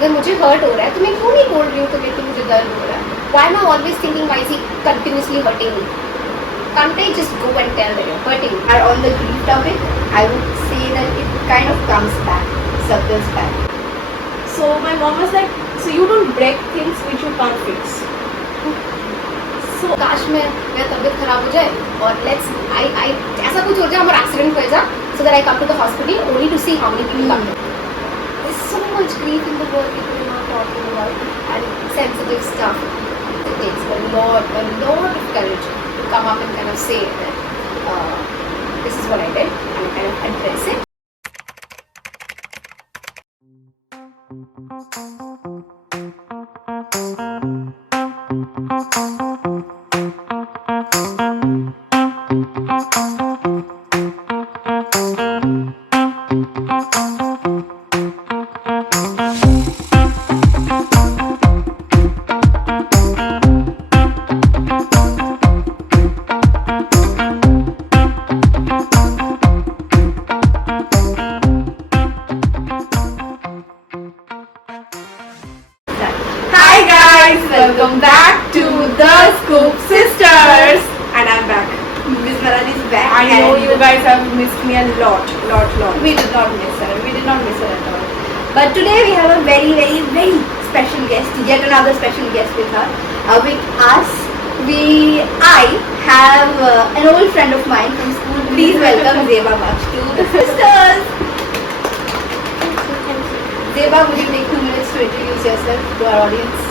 अगर मुझे हर्ट हो रहा है तो मैं क्यों नहीं बोल रही हूँ तुम्हें कि मुझे दर्द हो रहा है? Why am I always thinking why is he continuously hurting me? Can't I just go and tell that you're hurting me? And on the grief topic, I would say that it kind of comes back, circles back. So my mom was like, so you don't break things which you can't fix. So काश मेरा तबीयत खराब हो जाए और I ऐसा कुछ हो जाए, हमारा एक्सीडेंट हो जाए, so that I come to the hospital only to see how many people come. There's so much grief in the world people are not talking about, and sensitive stuff. It takes a lot of courage to come up and kind of say that this is what I did and kind of address it. Welcome back to the Scoop Sisters, and I'm back. Miss Varani is back. I know you guys have missed me a lot. We did not miss her. We did not miss her at all. But today we have a very special guest. Yet another special guest with her. With us, I have an old friend of mine from school. Please welcome Zeba Baksh to the sisters. Zeba, would you take 2 minutes to introduce yourself to our audience?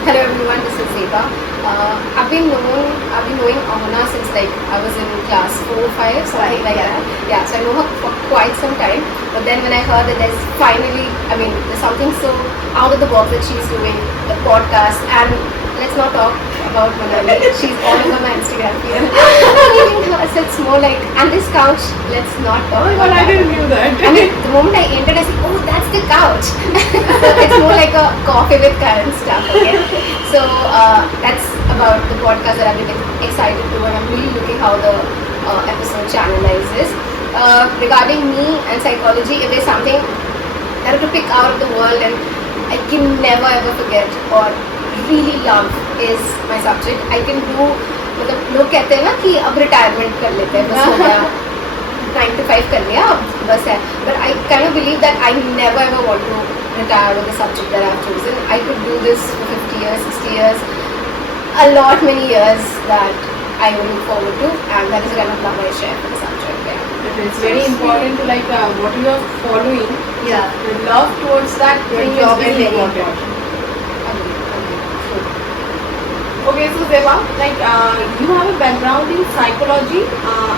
Hello everyone, this is Zeba. I've been knowing Ahana since like I was in class 4 or 5, something like that. Yeah, so I know her for quite some time. But then when I heard that there's something so out of the box that she's doing, the podcast, and let's not talk about Manali. She's all over my Instagram feed. So it's more like, and this couch, let's not talk about I that. didn't knew that. I mean, the moment I entered, I said, oh, that's the couch. So it's more like a coffee with current stuff, okay? So that's about the podcast that I've been excited to, and I'm really looking how the episode channelizes. Regarding me and psychology, if there's something that I have to pick out of the world and I can never ever forget or really love is my subject. I can do, मतलब लोग कहते हैं ना कि अब retirement कर लेते हैं, बस हो गया 9 to 5 कर लिया, अब बस है. But I kind of believe that I never ever want to retire with the subject that I've chosen. I could do this for 50 years, 60 years, many years that I look forward to, and that is the kind of love I share for the subject. Yeah. It's very important to like what you are following. Yeah. The love towards that thing job is very important. Okay, so Zeba, like you have a background in psychology,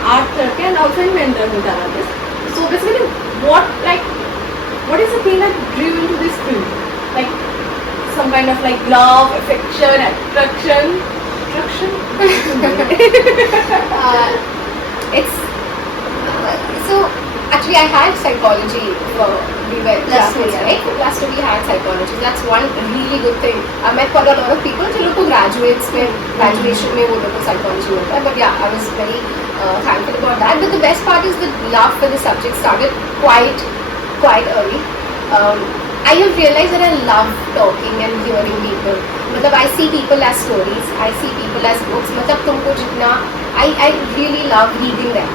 art therapy, and also in mental health analysis. So basically, what is the thing that drew you into this field? Like some kind of like love, affection, attraction. It's so actually I had psychology for plus 2, right? Plus 2 we had psychology. That's one really good thing. I met quite a lot of people जो लोग को graduation में वो लोग को psychology होता है. But yeah, I was very thankful about that. But the best part is the love for the subject started quite early. I have realized that I love talking and hearing people. मतलब I see people as stories, I see people as books. मतलब तुमको जितना I really love reading them.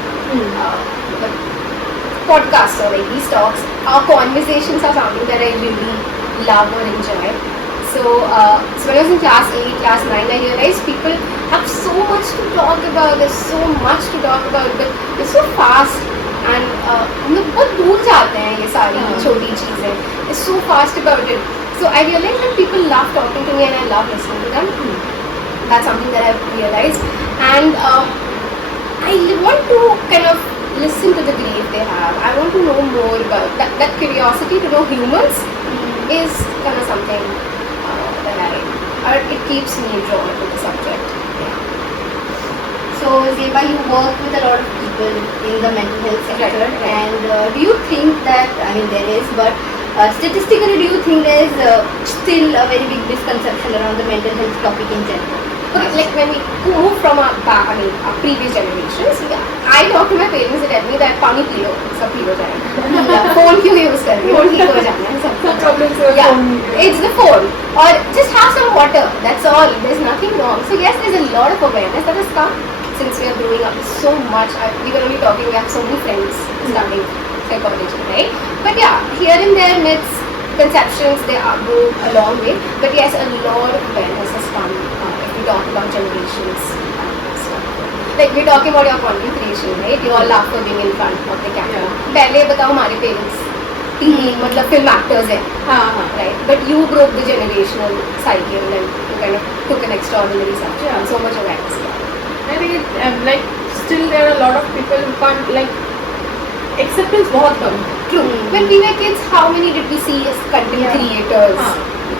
Podcasts or like these talks, our conversations are something that I really love or enjoy. So when I was in class 8, class 9, I realized people have so much to talk about. There's so much to talk about, but it's so fast. And हम लोग बहुत दूर जाते हैं ये सारी छोटी चीज़ें. It's so fast about it. So I realized that people love talking to me and I love listening to them. That's something that I've realized. And I want to kind of listen to the grief they have. I want to know more about that curiosity to know humans is kind of something that it keeps me drawn to the subject. Yeah. So Zeba, you work with a lot of people in the mental health sector, Right. and do you think that, I mean there is, but statistically do you think there is still a very big misconception around the mental health topic in general? Okay, like when we move from our previous generations, I talk to my parents, they tell me that पानी P low, सब P हो जाएगा. Phone क्यों use कर रही हो? ठीक हो जाना है सब. Problems with Yeah, phone. it's the phone. Or just have some water. That's all. There's nothing wrong. So yes, there's a lot of awareness that has come since we are growing up so much. We were only talking. We have so many friends studying psychology, right? But yeah, here and there, myths, conceptions, they are go a long way. But yes, a lot of awareness has come if we talk about generations. Like we're talking about your content creation, right? You all love for being in front of the camera. पहले बताओ हमारे parents TV मतलब film actors हैं, right? But you broke the generational cycle and you kind of took an extraordinary step. Yeah. So much awareness. I think it like still there are a lot of people who can't like acceptance बहुत कम. True. When we were kids, how many did we see as content creators?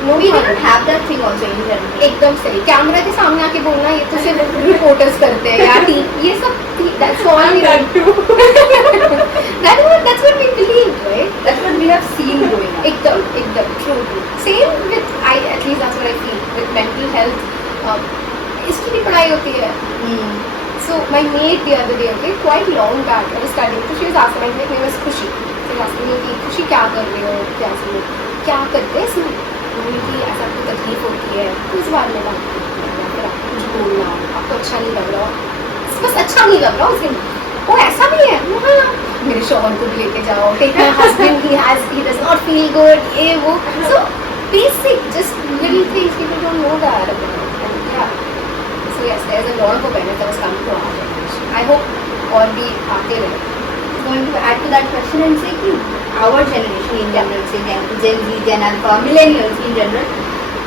No, We didn't have that thing also in general. एकदम सही. Camera के सामने आके बोलना ये तो सिर्फ रिपोर्टर्स करते हैं या ये सब that's all we That too. that's what we believe, right? That's what we have seen growing up. एकदम true. Same with at least that's what I feel with mental health. इसकी भी पढ़ाई होती है. So my mate the other day, okay, quite long back, I was studying. So she was asking, my mate name was Khushi. She was asking me कि खुशी क्या कर रही हो, क्या करते हैं इसमें? मैंने कि ऐसा कोई तकलीफ होती है तो इस बारे में बात करते हैं, फिर आपको कुछ बोलना, आपको अच्छा नहीं लग रहा, बस अच्छा नहीं लग रहा उस दिन. ओ ऐसा भी है? हाँ, मेरे शौहर को भी लेके जाओ. Take my husband, he does not feel good. ये वो. So basic, just little things people don't know that about. And yeah. So yes, there's a lot of awareness that has come to our generation. I hope और भी आते रहे. Going to add to that question and say कि our generation in general, say Gen Z, Gen Alpha, millennials in general,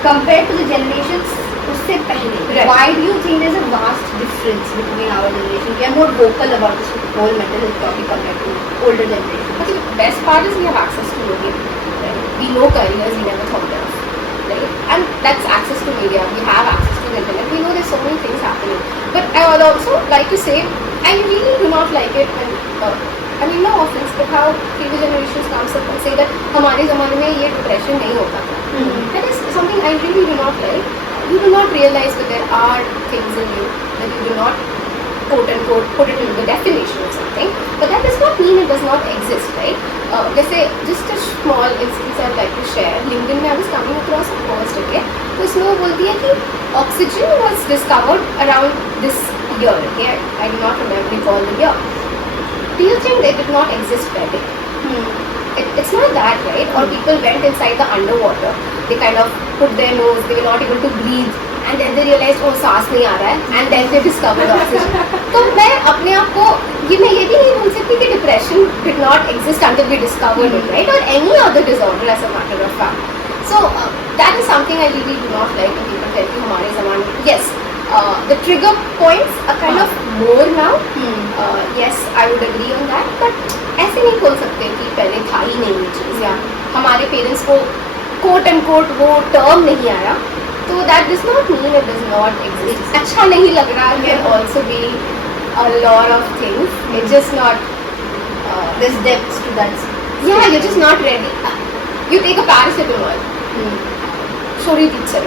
compared to the generations उससे पहले, Right. why do you think there's a vast difference between our generation? We are more vocal about this whole mental health topic compared to older generations. I think the best part is we have access to media. Right? We know careers we never thought of. Right? And that's access to media. We have access to the internet. We know there's so many things happening. But I would also like to say, I really do not like it when I mean no offense, but how previous generations comes up and say that हमारे ज़माने में ये depression नहीं होता था. That is something I really do not like. You do not realize that there are things in you that you do not quote unquote put it into the definition of something, but that does not mean it does not exist, right? जैसे just a small instance I'd like to share. LinkedIn में I was coming across a post, okay? तो इसमें वो बोलती है कि oxygen was discovered around this year, okay? I do not recall the year. Do you think they did not exist back then? It's not that, right? Or people went inside the underwater. They kind of put their nose, they were not able to breathe, and then they realized, oh, सांस नहीं आ रहा है, and then they discovered oxygen. तो मैं अपने आप को मैं ये भी नहीं बोल सकती कि depression did not exist until we discovered it, right? Or any other disorder as a matter of fact. So that is something I really do not like when people tell you हमारे ज़माने में. Yes, the trigger points are kind of more now. Yes, I would agree on that. But ऐसे नहीं बोल सकते कि पहले था ही नहीं ये चीज़ या हमारे पेरेंट्स को कोट एंड कोट वो टर्म नहीं आया. तो that does not mean it does not exist. अच्छा नहीं लग रहा can also be a lot of things. It's just not. There's depths to that. Yeah, you're just not ready. You take a paracetamol. Sorry, teacher,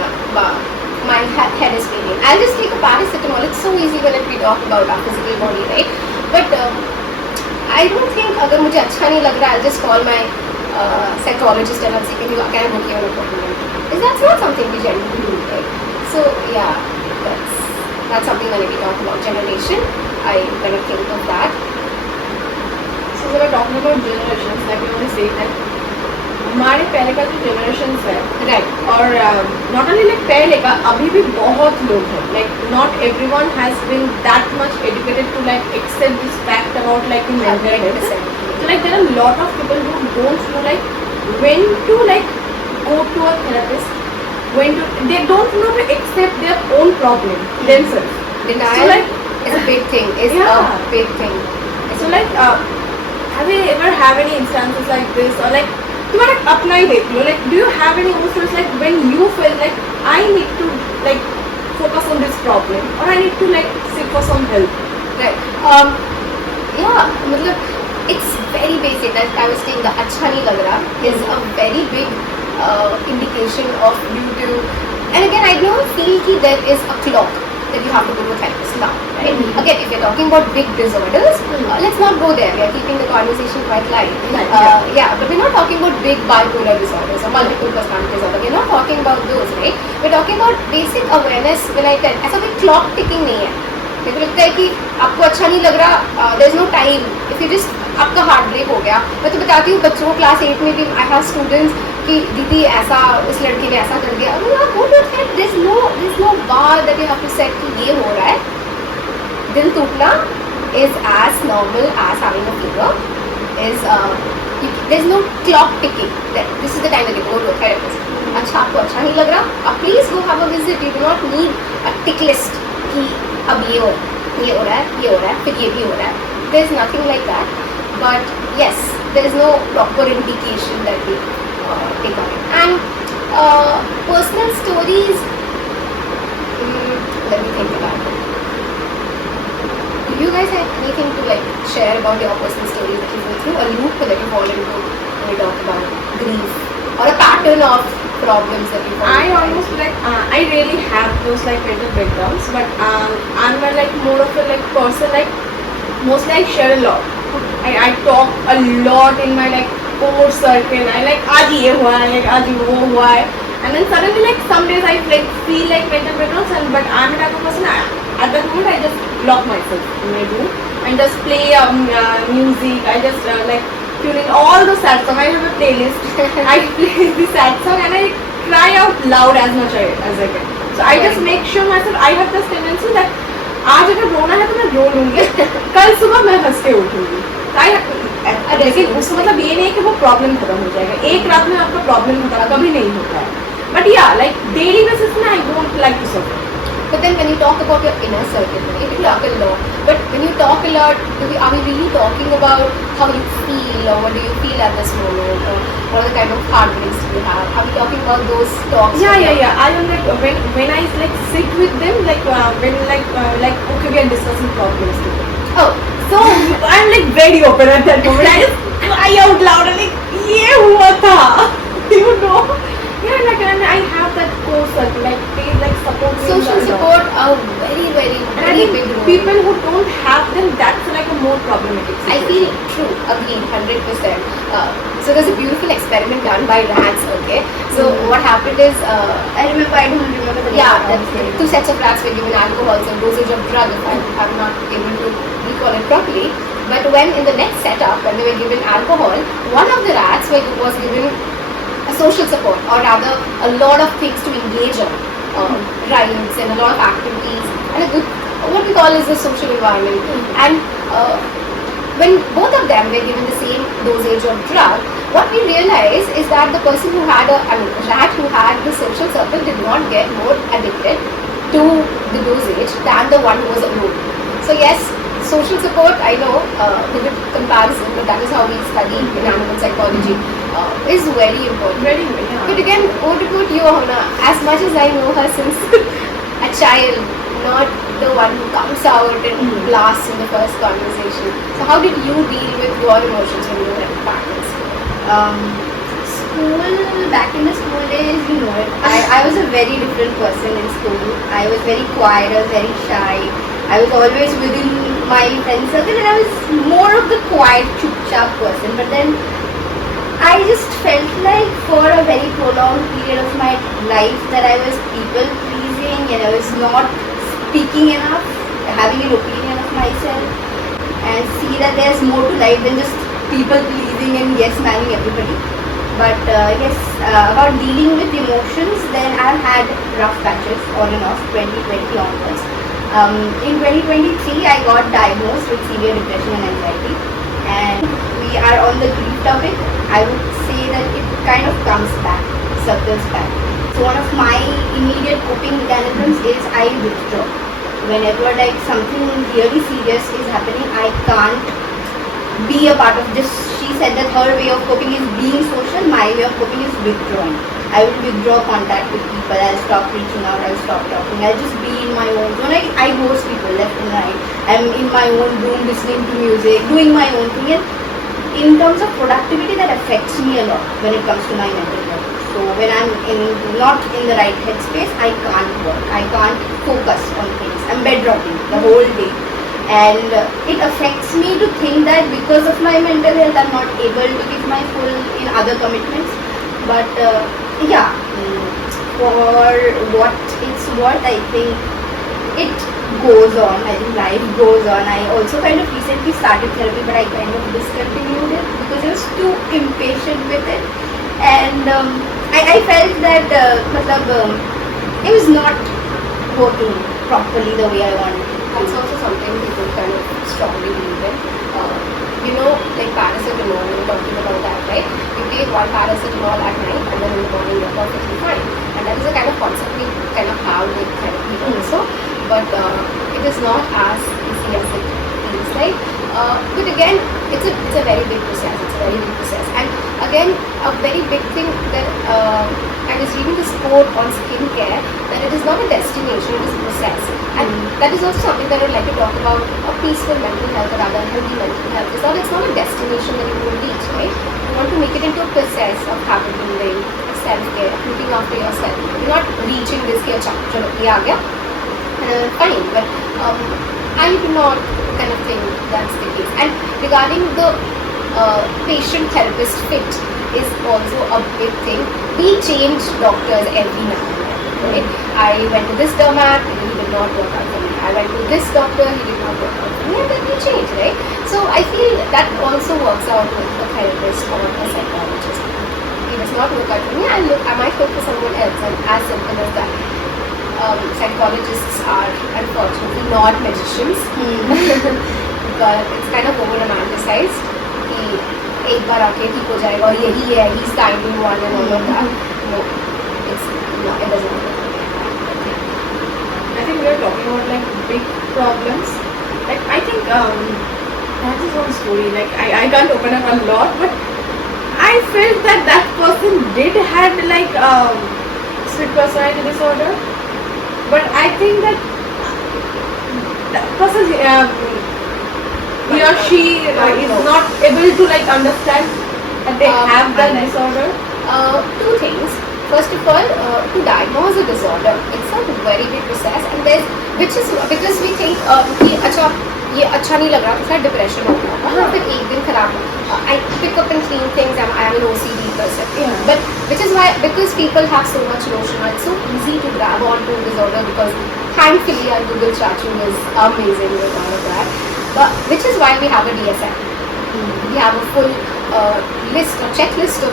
my head is paining. I'll just take a paracetamol. It's so easy when we talk about our physical body, right? But I don't think अगर मुझे अच्छा नहीं लग रहा, I'll just call my psychologist and I'll say, can I book you an appointment? That's not something we generally do, right? So yeah, that's something when we talk about generation, I kind of think of that. So when we're talking about generations, like we want to say that हमारे पहले का जो generations है, Right. और not only like पहले का, अभी भी बहुत लोग हैं. Like not everyone has been that much educated to like accept this fact about like the mental health. So like there are a lot of people who don't know like when to like go to a therapist, when to they don't know to accept their own problem themselves. Denial So like is a big thing. Is Yeah. a big thing. so like have you ever have any instances like this or like तुम्हारा अपना ही देख लो, like do you have any instances like when you feel like I need to like focus on this problem or I need to like seek for some help? Right. Yeah, मतलब it's very basic. That I was saying the अच्छा नहीं लग रहा is a very big indication of you to. And again, I don't feel कि there is a clock. that you have to go to a therapist now, right? Again, if you're talking about big disorders, let's not go there. We are keeping the conversation quite light. Yeah, but we're not talking about big bipolar disorders or multiple personality disorder. We're not talking about those, right? We're talking about basic awareness. When I tell, ऐसा कोई clock ticking नहीं है. मेरे को लगता है कि आपको अच्छा नहीं लग रहा, there is no time. If you just आपका हार्ट ब्रेक हो गया, मैं तो बताती हूँ बच्चों को क्लास 8 में भी आई हैव स्टूडेंट्स कि दीदी ऐसा उस लड़की ने ऐसा कर दिया, there's no bar that you have to set कि ये हो रहा है. दिल टूटना is as normal as having a fever. There's no clock ticking. This is the time that you go to a therapist. अच्छा आपको अच्छा नहीं लग रहा, आप please go have a visit. You do not need a tick list कि अब ये हो रहा है, फिर ये भी हो रहा है. There's nothing like that. But yes, there is no proper indication that we take on it. And personal stories, let me think about it. Do you guys have anything to like share about your personal stories that you go through, a loop that you fall into when we talk about grief, or a pattern of problems that you fall I into? almost like I really have those like mental breakdowns, but I'm a like more of a like person like mostly I share a lot. I talk a lot in my like core circle. I like आज ये हुआ है, like आज वो हुआ है, and then suddenly like some days I like feel like mental breakdowns, and but I'm the type of person at that moment I just lock myself in my room and just play music. I just like tune in all the sad songs. I have a playlist. I play the sad song and I cry out loud as much as I can. So I just make sure myself I have this tendency that आज अगर रोना है तो मैं रो लूँगी, कल सुबह मैं हंस के उठूँगी. लेकिन उसका मतलब ये नहीं है कि वो प्रॉब्लम खत्म हो जाएगा. एक रात में आपका प्रॉब्लम खत्म कभी नहीं होता है. बट या लाइक डेली बेसिस में I don't like to suffer. But then when you talk about your inner circle, right, you talk a lot. But when you talk a lot, are we really talking about how you feel or what do you feel at this moment or what are the kind of heartbreaks you have? Are we talking about those talks? Yeah. I am like when I like sit with them like when like okay we are discussing problems today. Oh, So I'm like very open at that moment. I just cry out loud and like ये हुआ था, you know. Yeah, like and I have that core circle, like they like support me. social support are very And I think big role. people who don't have them, that's like a more problematic I situation. feel true, agreed, 100%. So there's a beautiful experiment done by rats, okay? So what happened is, I don't remember the name. yeah, that two sets of rats were given alcohol, some dosage of drug, if I'm not able to recall it properly. But when in the next setup, when they were given alcohol, one of the rats was given a social support, or rather a lot of things to engage on, rides and a lot of activities, and a good, what we call is a social environment. And when both of them were given the same dosage of drug, what we realized is that the person who had the rat who had the social circle did not get more addicted to the dosage than the one who was alone. So yes, social support, I know, vivid comparison, but that is how we study in animal psychology, is very important. Very, yeah. But again, what about you, Ahana? As much as I know her since a child, not the one who comes out and blasts in the first conversation. So how did you deal with your emotions when you were at partners? School, back in the school days, you know it. I was a very different person in school. I was very quiet, I was very shy. I was always within my friend circle and I was more of the quiet, chup-chap person. But then I just felt like for a very prolonged period of my life that I was people pleasing and I was not speaking enough, having an opinion of myself, and see that there's more to life than just people pleasing and yes manning everybody. But yes, about dealing with emotions, then I've had rough patches on and off 2020 onwards. In 2023, I got diagnosed with severe depression and anxiety, and we are on the grief topic. I would say that it kind of comes back, circles back. So one of my immediate coping mechanisms is I withdraw. Whenever like something really serious is happening, I can't be a part of this. She said that her way of coping is being social, my way of coping is withdrawing. I will withdraw contact with people, I'll stop reaching out, I'll stop talking, I'll just be in my own zone. I ghost people left and right. I'm in my own room listening to music, doing my own thing, and in terms of productivity that affects me a lot when it comes to my mental health. So when I'm not in the right headspace, I can't work. I can't focus on things. I'm bedrocking the whole day, and it affects me to think that because of my mental health, I'm not able to give my full in other commitments. But yeah, for what it's worth, I think it goes on. I think life goes on. I also kind of recently started therapy, but I kind of discontinued it because I was too impatient with it, and I felt that it was not working properly the way I wanted it. That's also something people kind of strongly believe in. Like paracetamol, we were talking about that, right? You take one paracetamol at night and then in the morning you're perfectly fine. And that is a kind of concept we kind of have with therapy also. But it is not as easy as it feels like. But again, it's a very big process. It's a very big process. And again, a very big thing that I was reading this quote on skincare, that it is not a destination, it is a process. And that is also something that I would like to talk about. A peaceful mental health or rather healthy mental health is that it's not a destination that you will reach, right? You want to make it into a process of habit building, self-care, looking after yourself. You're not reaching this here, chalo, ye aa gaya. Fine, but I do not kind of think that's the case. And regarding the patient-therapist fit is also a big thing. We change doctors every now and then, right? I went to this dermat, he did not work out for me. I went to this doctor, he did not work out for me, and then we change, right? So I feel that also works out with a therapist or a psychologist. He does not work out for me, I might look for someone else, and as simple as that. Psychologists are unfortunately not magicians, but it's kind of over romanticized. कि एक बार आके ठीक हो जाएगा और यही है, he's the ideal one and all of that. No, it doesn't work. I think we are talking about like big problems. Like I think that is one story. Like I can't open up a lot, but I felt that person did had like split personality disorder. But I think that person, he or she is not able to like understand that they have that disorder. Two things. First of all, to diagnose a disorder, it's a very big process, and which is because we think कि अच्छा ये अच्छा नहीं लग रहा तो शायद depression हो गया या फिर एक दिन खराब हो. I pick up and clean things. I am an OCD person, but which is why, because people have so much notion, it's so easy to grab onto disorder because thankfully our Google searching is amazing with all of that. But which is why we have a DSM. We have a full list, a checklist of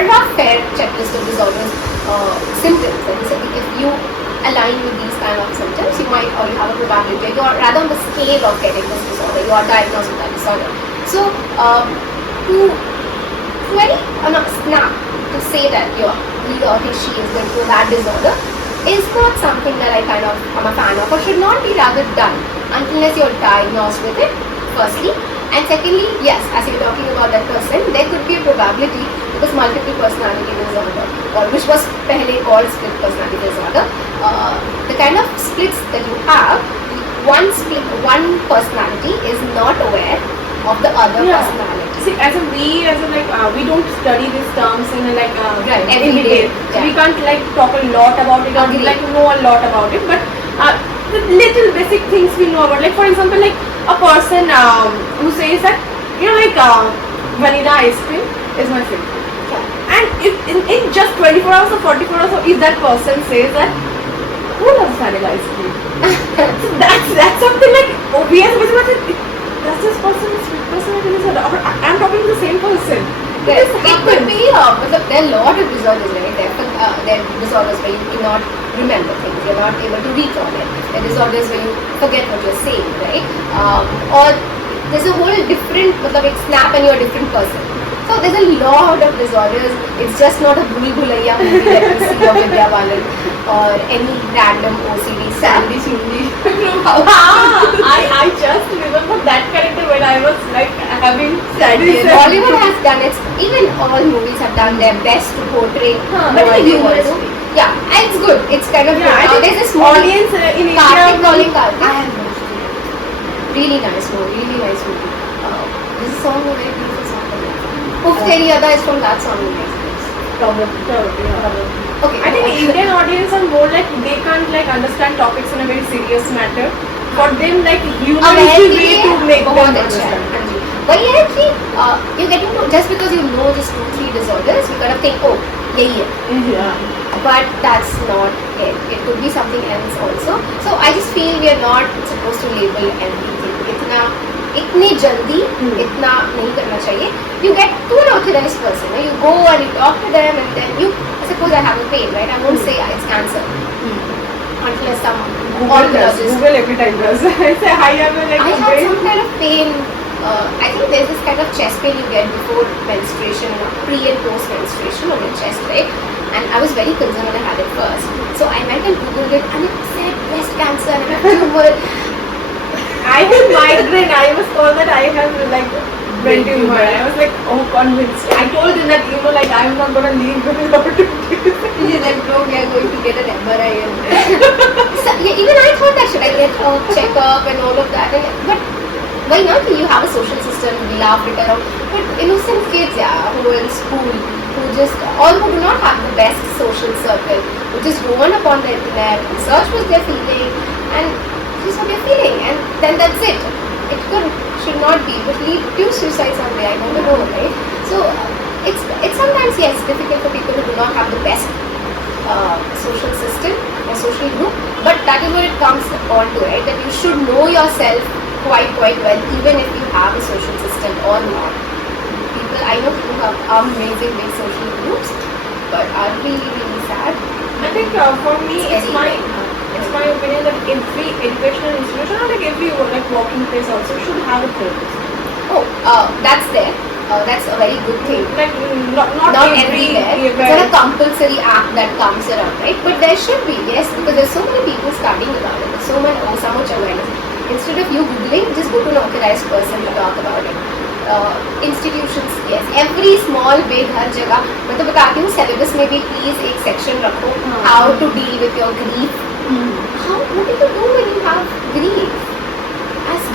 a rough fair checklist of disorders, symptoms. That is, if you align with these kind of symptoms, you might, or you have a probability, you are rather on the scale of getting this disorder, you are diagnosed with that disorder. So, to very snap to say that he or she is going through that disorder is not something that I kind of am a fan of, or should not be rather done unless you're diagnosed with it, firstly. And secondly, yes, as you're talking about that person, there could be a probability because multiple personality disorder, which was pehle called split personality disorder, the kind of splits that you have, one personality is not aware of the other personality. See, we don't study these terms in Right, in every day. detail. We can't like talk a lot about it or Agree. like know a lot about it, but the little basic things we know about. Like for example, like a person who says that vanilla ice cream is my favorite. And if in just 24 hours or 44 hours, if that person says that, who loves vanilla ice cream? So that's something like obvious. That's this person's personality disorder. Or I'm talking to the same person. It could be, there are a lot of disorders, right? There are disorders where you cannot remember things, you're not able to recall it. There are disorders where you forget what you're saying, right? Or there's a whole different, like snap and you're a different person. So there's a lot of disorders. It's just not a Bhul Bhulaiya movie that you see of Vidya Balan or any random OCD, Sandy Sundi. I just remember that character when I was like having sadness. Bollywood has done it. Even all movies have done their best to portray. But what it's they want humorous. to. Yeah, and it's good. It's kind of Yeah, I good. think There's this movie, audience in India Kartik calling I Kartik. have watched it. Really nice movie. Really nice movie. There's a song, a very beautiful song from that. Uf Teri Ada is from that song. Probably, yeah. Okay. I think Indian audience are more like they can't like understand topics in a very serious matter. For them, like humor is the way to make them बहुत अच्छा है. understand. हाँ जी. वही है कि you getting to just because you know just 2-3 disorders, you kind of think, oh, यही है. Yeah. But that's not it. It could be something else also. So I just feel we are not supposed to label everything. इतनी जल्दी इतना नहीं करना चाहिए. You get to an authorized person. You go and you talk to them, and then you suppose I have a pain, right? I won't say it's cancer unless some oncologist. Google every time does. I say hi, I'm like I a had brain. some kind of pain. I think there's this kind of chest pain you get before menstruation, pre and post menstruation on your chest, right? And I was very concerned when I had it first. So I went and googled it, and it said breast cancer and a tumor. I have migraine. I was told that I have like brain tumor. I was like, oh, convinced. I told him that like I'm not gonna leave without it. He's like, no, we are going to get an MRI. So, yeah, even I thought that should I get a checkup and all of that. But why not? You have a social system, we laugh it around. But innocent kids, yeah, who are in school, who just, or who do not have the best social circle, who just go on upon the internet, search what they're feeling, and this is what they're feeling, and then that's it. It should not be, but lead to suicide someday, I don't know, right? So, it's sometimes, yes, difficult for people who do not have the best social system or social group, but that is what it comes on to, right? That you should know yourself quite well, even if you have a social system or not. I know people have amazing big social groups, but are really, really sad. I think for me, it's my opinion that every educational institution or like every like working place also should have a therapist. Oh, that's there. That's a very good thing. Like not everywhere. It's not a compulsory act that comes around, right? But there should be, yes, because there's so many people studying about it. There's so much awareness. Instead of you googling, just go to an authorized person to talk about it. Institutions, yes, every small big हर जगह. मैं तो बताती हूँ syllabus में भी please एक section रखो how to deal with your grief. What do you do when you have grief?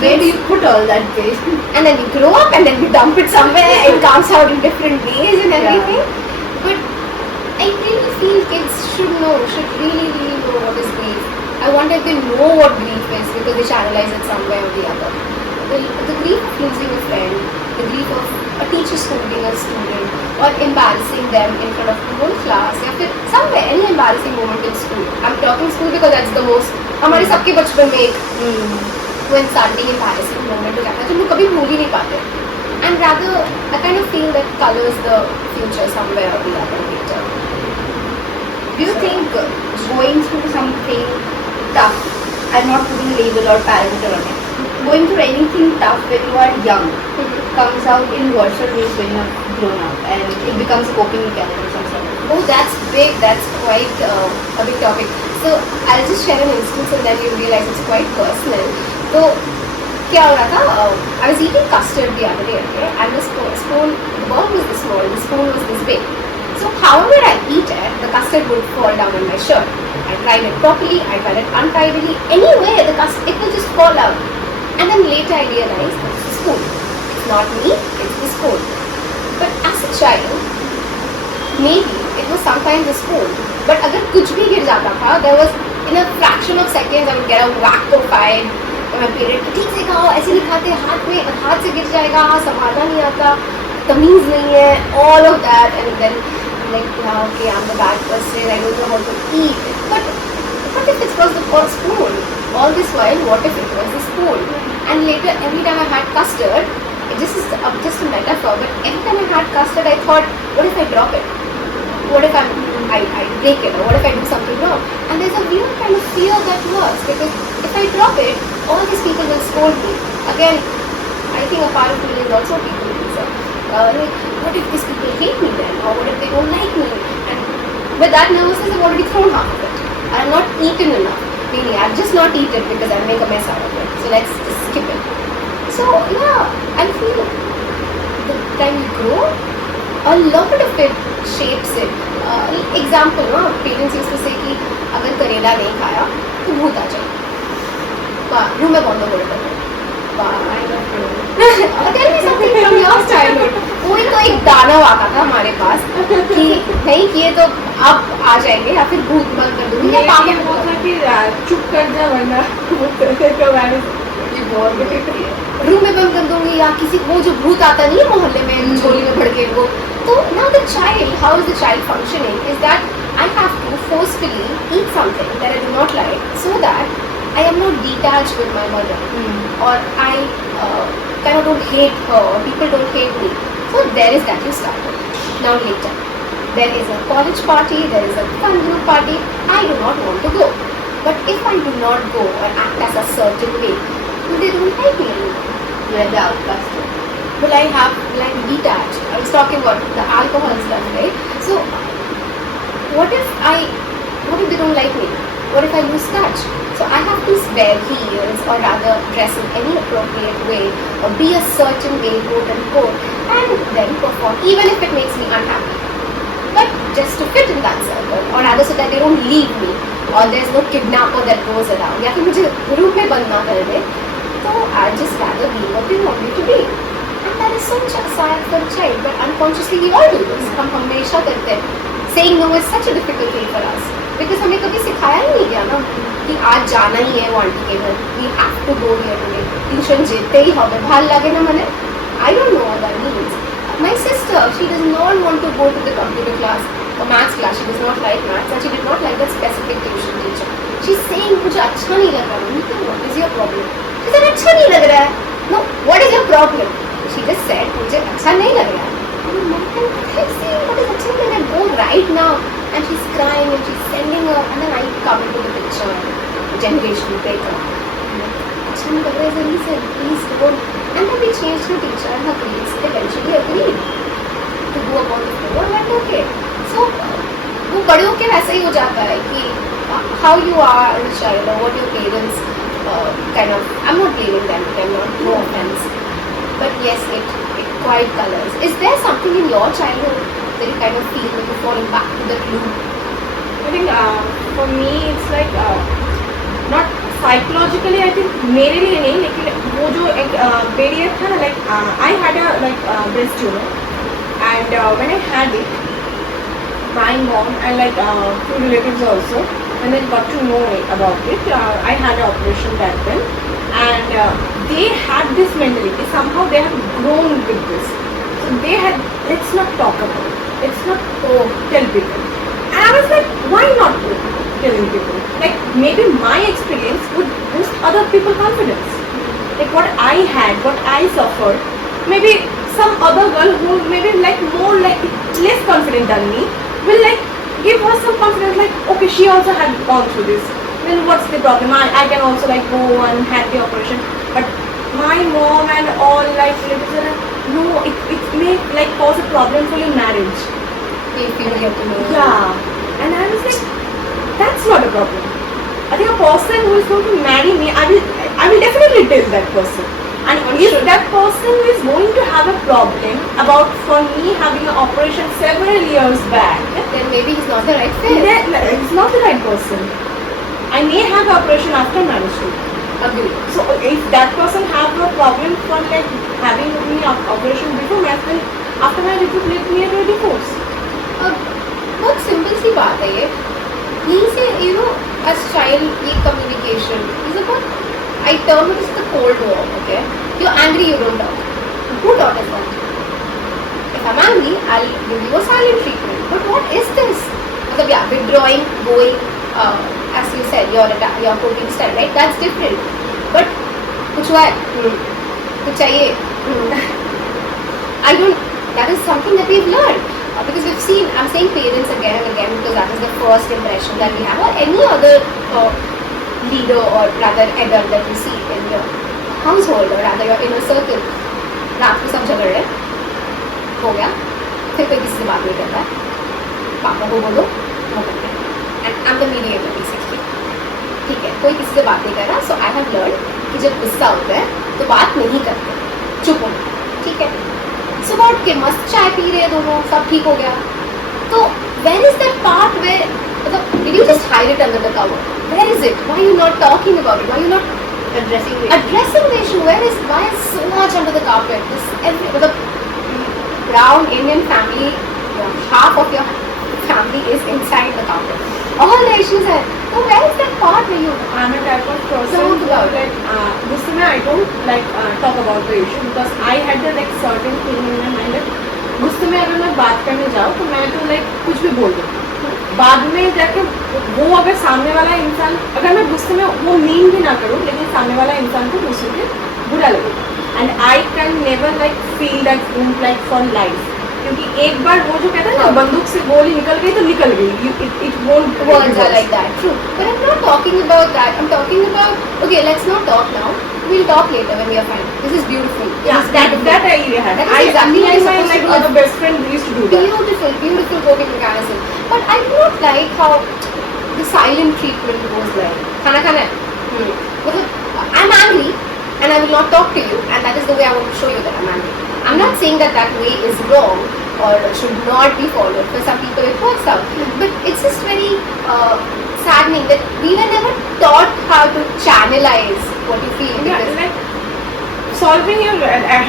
Where do you put all that waste? And then you grow up and then you dump it somewhere. It comes out in different ways and everything. But I really feel kids should really know what is grief. I wonder if they know what grief is because they channelize it somewhere or the other. The grief of losing a friend, the grief of a teacher scolding a student, or embarrassing them in front of the whole class, या फिर somewhere any embarrassing moment in school. I'm talking school because that's the most. हमारे सबके बचपन में एक वो insulting, embarrassing moment हो जाता है जो हम कभी भूल ही नहीं पाते. And rather, I kind of feel that colors the future somewhere or the other later. Do you think going through something tough, I'm not putting a label or parameter on it, going through anything tough when you are young comes out in worse ways when you have grown up and it becomes a coping mechanism of some sort? Oh, that's big. That's quite a big topic. So I'll just share an instance and then you'll realize it's quite personal. So क्या हो रहा था? I was eating custard the other day, okay? And the spoon, the bowl was this small, the spoon was this big. So however I eat it, the custard would fall down in my shirt. I tried it properly, I tried it untidily. Anyway, the custard, it will just fall out. And then later I realized it's the spoon. It's not me, it's the spoon. But as a child, maybe it was sometimes a spoon. But अगर कुछ भी गिर जाता था, there was in a fraction of seconds I would get a whack or fine. My parent ठीक से खाओ, ऐसे नहीं खाते, हाथ से गिर जाएगा, संभालना नहीं आता, तमीज़ नहीं है, all of that, and then like, yeah, okay, I'm the bad person, I don't know how to eat. But what if it was the spoon? All this while, what if it was the spoon? And later, every time I had custard, this is just a metaphor, but every time I had custard, I thought, what if I drop it? What if I break it? Or what if I do something wrong? And there's a weird kind of fear that works, because if I drop it, all these people will scold me. Again, I think a part of me is also people will say, like, what if these people hate me then? Or what if they don't like me? And with that nervousness, I've already thrown half of it. I've not eaten enough. Meaning, I've just not eaten it because I'll make a mess out of it. So let's just skip it. So, yeah, I feel the time you grow, a lot of it shapes it. Example, no? Parents used to say कि अगर करेला नहीं खाया तो भूत आ जाए. Room में बंद हो गए. Tell me something from your childhood. वो कोई तो एक दानव आता था हमारे पास कि नहीं किए तो आप आ जाएंगे या फिर भूत बंद कर दूंगी या पापा वो था कि चुप कर जा वरना रूम में बंद कर दूंगी, या किसी वो जो भूत आता नहीं है मोहल्ले में झोली में भड़के वो. तो now the child, how is the child functioning is that I have to forcefully eat something that I do not like so that I am not detached with my mother, or I kind of don't hate her, or people don't hate me. So there is that you started. Now later, there is a college party, there is a fun group party. I do not want to go. But if I do not go or act as a certain way, they don't like me anymore. You are the outcast. Will I be detached? I was talking about the alcohol stuff, right? So what if they don't like me? What if I lose touch? So I have to wear heels, or rather dress in any appropriate way, or be a certain way, quote unquote, and then perform, even if it makes me unhappy. But just to fit in that circle, or rather so that they don't leave me, or there's no kidnapper that goes around, या कि मुझे रूप में बंद ना कर दे, so I just rather be what they want me to be. And that is so sad for a child, but unconsciously we all do this. हम हमेशा करते हैं. Saying no is such a difficult thing for us, because हमें कभी सिखाया ही नहीं गया ना कि आज जाना ही है वो आंटी के घर. We have to go here today. Tuition जेते ही हमें भाल लगे ना मने. I don't know what that means. My sister, she does not want to go to the computer class or maths class. She does not like maths, and she did not like that specific tuition teacher. She's saying मुझे अच्छा नहीं लग रहा. What is your problem? She said अच्छा नहीं लग रहा है. No, what is your problem? She just said मुझे अच्छा नहीं लग रहा है. Let's see what is अच्छा नहीं लग रहा है. Go right now. And she's crying and she's sending her, and then I come into the picture. Generation breakup. अच्छा नहीं लग रहा है is a reason. Please don't. And then we changed her teacher, and her colleagues eventually agreed to go about the floor. And I'm okay. So वो बड़े होके वैसा ही हो जाता है कि how you are as a child, or what your parents kind of. I'm not blaming them. I'm not, no offense. But yes, it quite colors. Is there something in your childhood that you kind of feel like you're falling back to that loop? I think for me it's like not psychologically. I think मेरे लिए नहीं, लेकिन वो जो एक barrier था ना, like I had a breast tumor, and when I had it, my mom and like few relatives also, when they got to know about it, I had an operation back then, and they had this mentality. Somehow they have grown with this. So they had, let's not talk about it. Let's not tell people. And I was like, why not telling people? Like maybe my experience would boost other people's confidence. Like what I had, what I suffered, maybe some other girl who maybe like more like less confident than me will like give her some confidence, like okay, she also had gone through this, then what's the problem? I can also like go and have the operation. But my mom and all like relatives are like, no, it may like cause a problem for your marriage. If you get to know. Yeah. And I was like, that's not a problem. I think a person who is going to marry me, I will definitely tell that person. And if that person is going to have a problem about for me having an operation several years back, then maybe he's not the right fit. then he's not the right person. I may have an operation after marriage too. Agree. So if that person have a problem for like having me operation before marriage, then after marriage it would lead me to a divorce. बहुत simple सी बात है ये. यहीं से you know as child ये communication is about, I term it as the cold war. Okay, you're angry, you don't talk. Who taught us that? If I'm angry, I'll give you a silent treatment. But what is this? मतलब yeah, withdrawing, going, as you said, your coping style, right? That's different. But कुछ हुआ है, कुछ चाहिए. I don't. That is something that we've learned. Because we've seen, I'm saying parents again and again because that is the first impression that we have, or any other leader or rather adult that you see in your household or rather your inner circle. रात को सब झगड़ रहे, हो गया, फिर कोई किसी से बात नहीं करता है, पापा को बोलो वो करते हैं, and I'm the mediator basically. ठीक है, कोई किसी से बात नहीं कर रहा, so I have learned कि जब गुस्सा होता है तो बात नहीं करते, चुप हो, ठीक है. सुबह उठ के मस्त चाय पी रहे दोनों, सब ठीक हो गया. तो where is that part where मतलब did you just hide it under the cover? Where is it? Why are you not talking about it? Why are you not addressing the issue? Why is so much under the carpet? This every मतलब brown Indian family, half of your family is inside the counter. All the issues are. So where is that part where you? I'm a type of person Talk who about like this समय I don't like talk about the issue because I had that like certain feeling in my mind that गुस्से में अगर मैं बात करने जाऊँ तो मैं तो like कुछ भी बोल दूँ बाद में जाके वो अगर सामने वाला इंसान अगर मैं गुस्से में वो मीन भी ना करूँ लेकिन सामने वाला इंसान को दूसरे के बुरा लगे and I can never like feel that wound like for life क्योंकि एक बार वो जो कहता है ना बंदूक से गोली निकल गई तो निकल गई it won't Words are like that, true. But I'm not talking about that. I'm talking about, okay, let's not talk now. We'll talk later when we are fine. This is beautiful. yeah This is that I had That is I exactly me what and you're my supposed like to do. other best friend used to do that Beautiful, beautiful coping mechanism. But I do not like how the silent treatment goes like. Khana khana hai. Matlab, I'm angry and I will not talk to you, and that is the way I want to show you that I'm angry. I'm not saying that that way is wrong or should not be followed. For some people it works out, but it's just very saddening that we were never taught how to channelize what you feel. yeah Because like solving your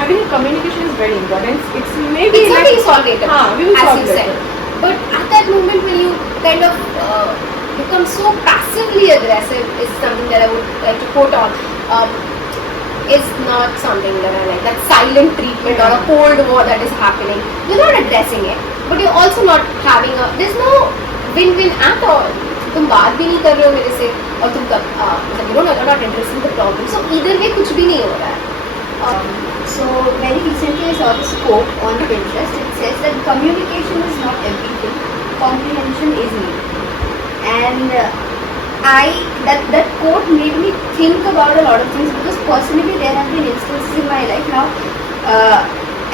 having a communication is very important it's maybe it's like already solved later, we will as solve you later. said. But at that moment when you kind of become so passively aggressive is something that I would like to quote on. Is not something that I like. That silent treatment or a cold war that is happening. You're not addressing it, but you're also not having a. There's no win-win at all. तुम बात भी नहीं कर रहे हो मेरे से और तुम you're not interested in the problem. So either way कुछ भी नहीं हो रहा है. So very recently I saw this quote on Pinterest. It says that communication is not everything, comprehension is needed. And that quote made me think about a lot of things because personally there have been instances in my life now.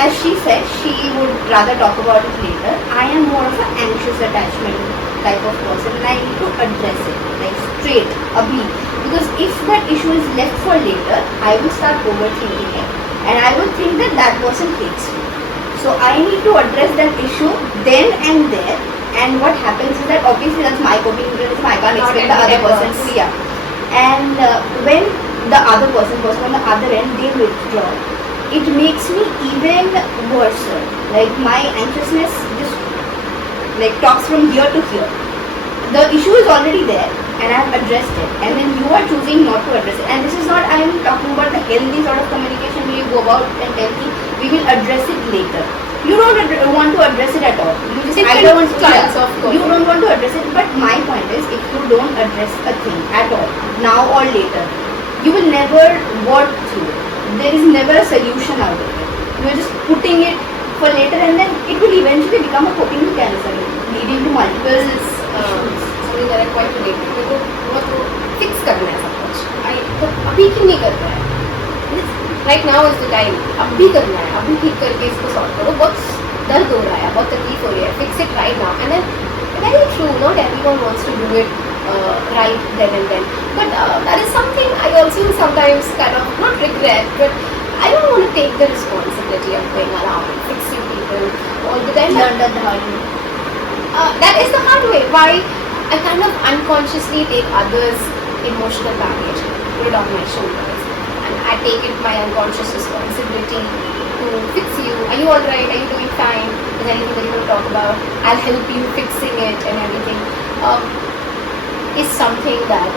As she said, she would rather talk about it later. I am more of an anxious attachment type of person and I need to address it like straight, abhi. Because if that issue is left for later, I will start overthinking it and I will think that that person hates me. So I need to address that issue then and there. And what happens is that obviously that's my coping mechanism. I can't Not expect the other everyone person works. to, yeah. And when the other person on the other end, they withdraw, it makes me even worse. Like my anxiousness just like talks from here to here. The issue is already there and I have addressed it, and then you are choosing not to address it. And this is not, I am talking about the healthy sort of communication where you go about and tell me we will address it later. You don't want to address it at all. You just either want to, styles of coping. you don't want to address it. But my point is, if you don't address a thing at all, now or later, you will never work through it. There is never a solution out of it. You are just putting it for later, and then it will eventually become a coping mechanism, leading to multiple issues. something that I quite relate to. मेरे को बहुत वो fix करना है सब कुछ. तो अभी क्यों नहीं कर रहा है? Right now is the time. अभी करना है. अभी ठीक करके इसको solve करो. बहुत दर्द हो रहा है. बहुत तकलीफ हो रही है. Fix it right now. And then very true. Not everyone wants to do it right then and then. But that is something I also sometimes kind of not regret, but I don't want to take the responsibility of going around fixing people all the time. Learn that the hard way. That is the hard way. Why I kind of unconsciously take others' emotional baggage, put it on my shoulders, and I take it my unconscious responsibility to fix you. Are you alright? Are you doing fine? Is there anything that you want to talk about? I'll help you fixing it and everything. Is something that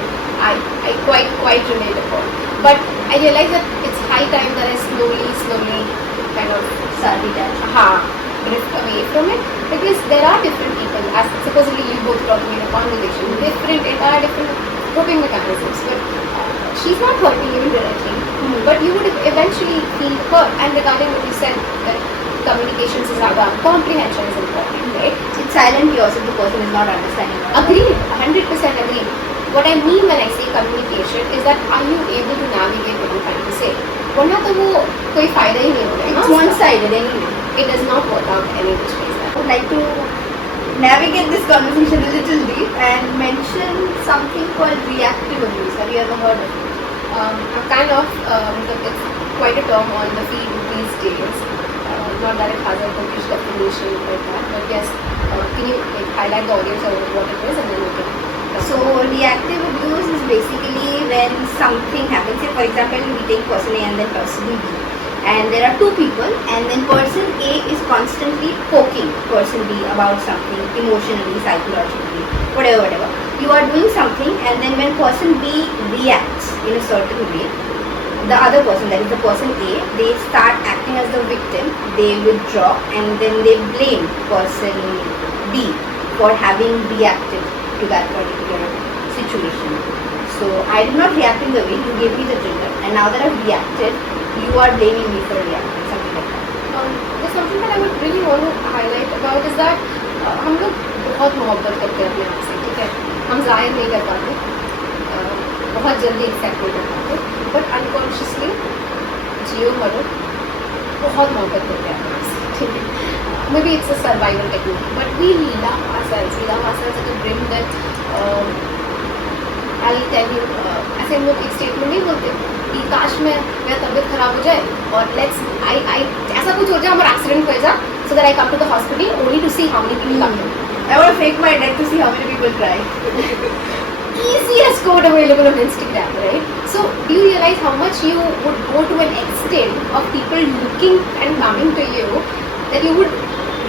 I quite relate upon. But I realize that it's high time that I slowly kind of Start detaching. drift away from it, because there are different people, as supposedly you both brought me in a conversation, different coping mechanisms, but she's not hurting you directly, but you would eventually feel hurt. And regarding what you said, that communications is about comprehension is important, right? It's silent yours if the person is not understanding. Agreed, 100% agreed. What I mean when I say communication is that are you able to navigate what you're trying to say? वरना तो वो कोई फायदा ही नहीं होगा. It's one-sided anyway. It does not work out any which ways. I would like to navigate this conversation a little deep and mention something called reactive abuse. Have you ever heard of it? I'm kind of, it's quite a term on the feed these days. Not that it has a British definition like that, but yes, can you highlight the audience of what it is, and then we can. So reactive abuse is basically when something happens. Say for example, we take person A and then person B. and there are two people, and then person A is constantly poking person B about something emotionally, psychologically, whatever. You are doing something, and then when person B reacts in a certain way, the other person, that is the person A, they start acting as the victim, they withdraw, and then they blame person B for having reacted to that particular situation. So I did not react in the way you gave me the trigger, and now that I've reacted, you are blaming me for reacting, something like that. There's something that I would really want to highlight about is that हम लोग बहुत मोहब्बत करते हैं अपने आप से, ठीक है, हम जाहिर नहीं कर पाते, बहुत जल्दी एक्सेप्ट नहीं कर पाते, बट अनकॉन्शियसली जियो मरो बहुत मोहब्बत करते हैं अपने आप से, ठीक है. Maybe it's a survival technique, but we love ourselves at a brim that I'll tell you, ऐसे हम लोग एक स्टेटमेंट नहीं बोलते कि काश में मेरा तबीयत खराब हो जाए और आई ऐसा कुछ हो जाए, हमारा एक्सीडेंट हो जाए, so that I come to the hospital only to see how many people come to me. I want to fake my death to see how many people cry. Easiest code available on Instagram, right? So do you realize how much you would go to an extent of people looking and coming to you that you would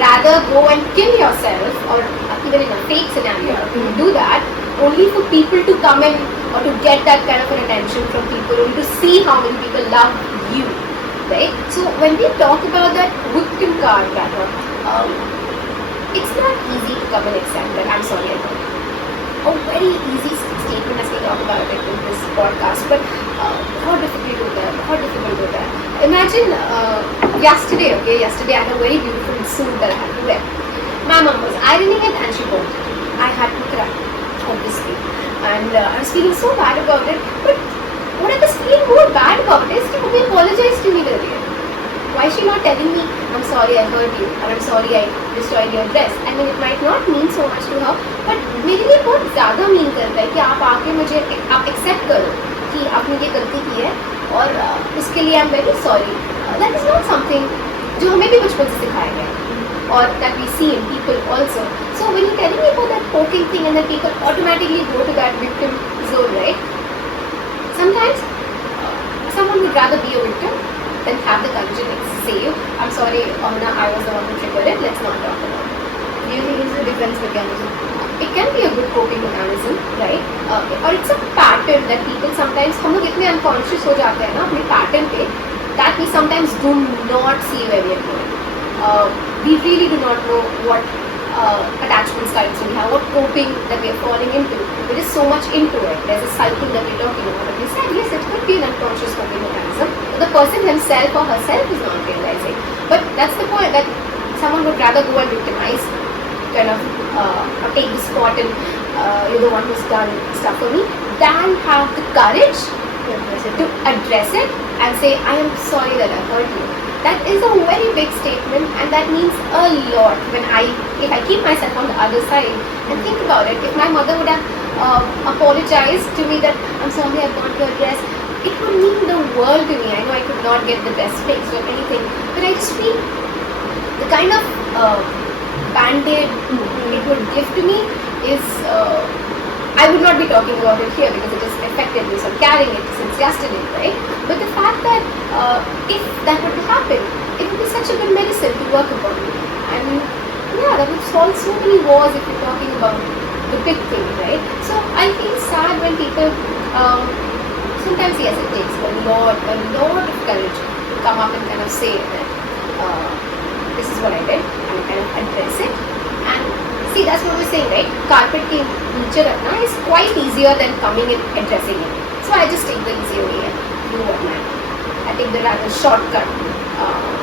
rather go and kill yourself, or even in a fake scenario, you would do that only for people to come in or to get that kind of an attention from people, only to see how many people love you, right? So when we talk about that victim card pattern, it's not easy to come and accept that I'm sorry I got it. A very easy statement as we talk about it in this podcast, but how difficult होता है. Imagine yesterday I had a very beautiful suit that I had to wear. My mom was ironing it and she bought it. I had to cry, obviously, and I was feeling so bad about it. But what I was feeling more bad about is कि mummy apologize to me कर रही है. Why is she not telling me, I'm sorry I hurt you, and I'm sorry I destroyed your dress? I mean, it might not mean so much to her, but मेरे लिए बहुत ज़्यादा mean करता है कि आप आके मुझे आप एक्सेप्ट करो कि आपने ये गलती की है और उसके लिए I am very sorry. That is not something जो हमें भी बचपन से सिखाया गया और that we see in people also. So when you're telling me about that poking thing and then people automatically go to that victim zone, right? Sometimes someone would rather be a victim than have the courage and say, I'm sorry, Ahana, I was the one who triggered it, let's not talk about it. Do you think it's a defense mechanism? It can be a good coping mechanism, right? Or it's a pattern that people sometimes, हम लोग इतने unconscious हो जाते हैं ना अपने pattern पे, that we sometimes do not see where we are going. We really do not know what attachment styles we have, what coping that we are falling into. There is so much into it. There's a cycle that we're talking about. Like you said, yes, it could be an unconscious coping mechanism. But the person himself or herself is not realizing. But that's the point, that someone would rather go and victimize, kind of or take the spot and you're the one who's done stuff for me, than have the courage to address it and say, I am sorry that I hurt you. That is a very big statement, and that means a lot. If I keep myself on the other side and think about it, if my mother would have apologized to me that I'm sorry I burnt your dress, it would mean the world to me. I know I could not get the dress fixed or anything, but I just feel the kind of band-aid it would give to me is I would not be talking about it here because it has affected me, so I'm carrying it since yesterday, right? But the fact that if that were to happen, it would be such a good medicine to work upon. And yeah, that would solve so many wars if you're talking about the big thing, right? So I feel sad when people, sometimes yes, it takes a lot of courage to come up and kind of say that this is what I did, and kind of address it. And see, that's what we're saying, right? Carpet ke niche rakna is quite easier than coming and addressing it. So I just take the easier way and do what man. I take the rather shortcut,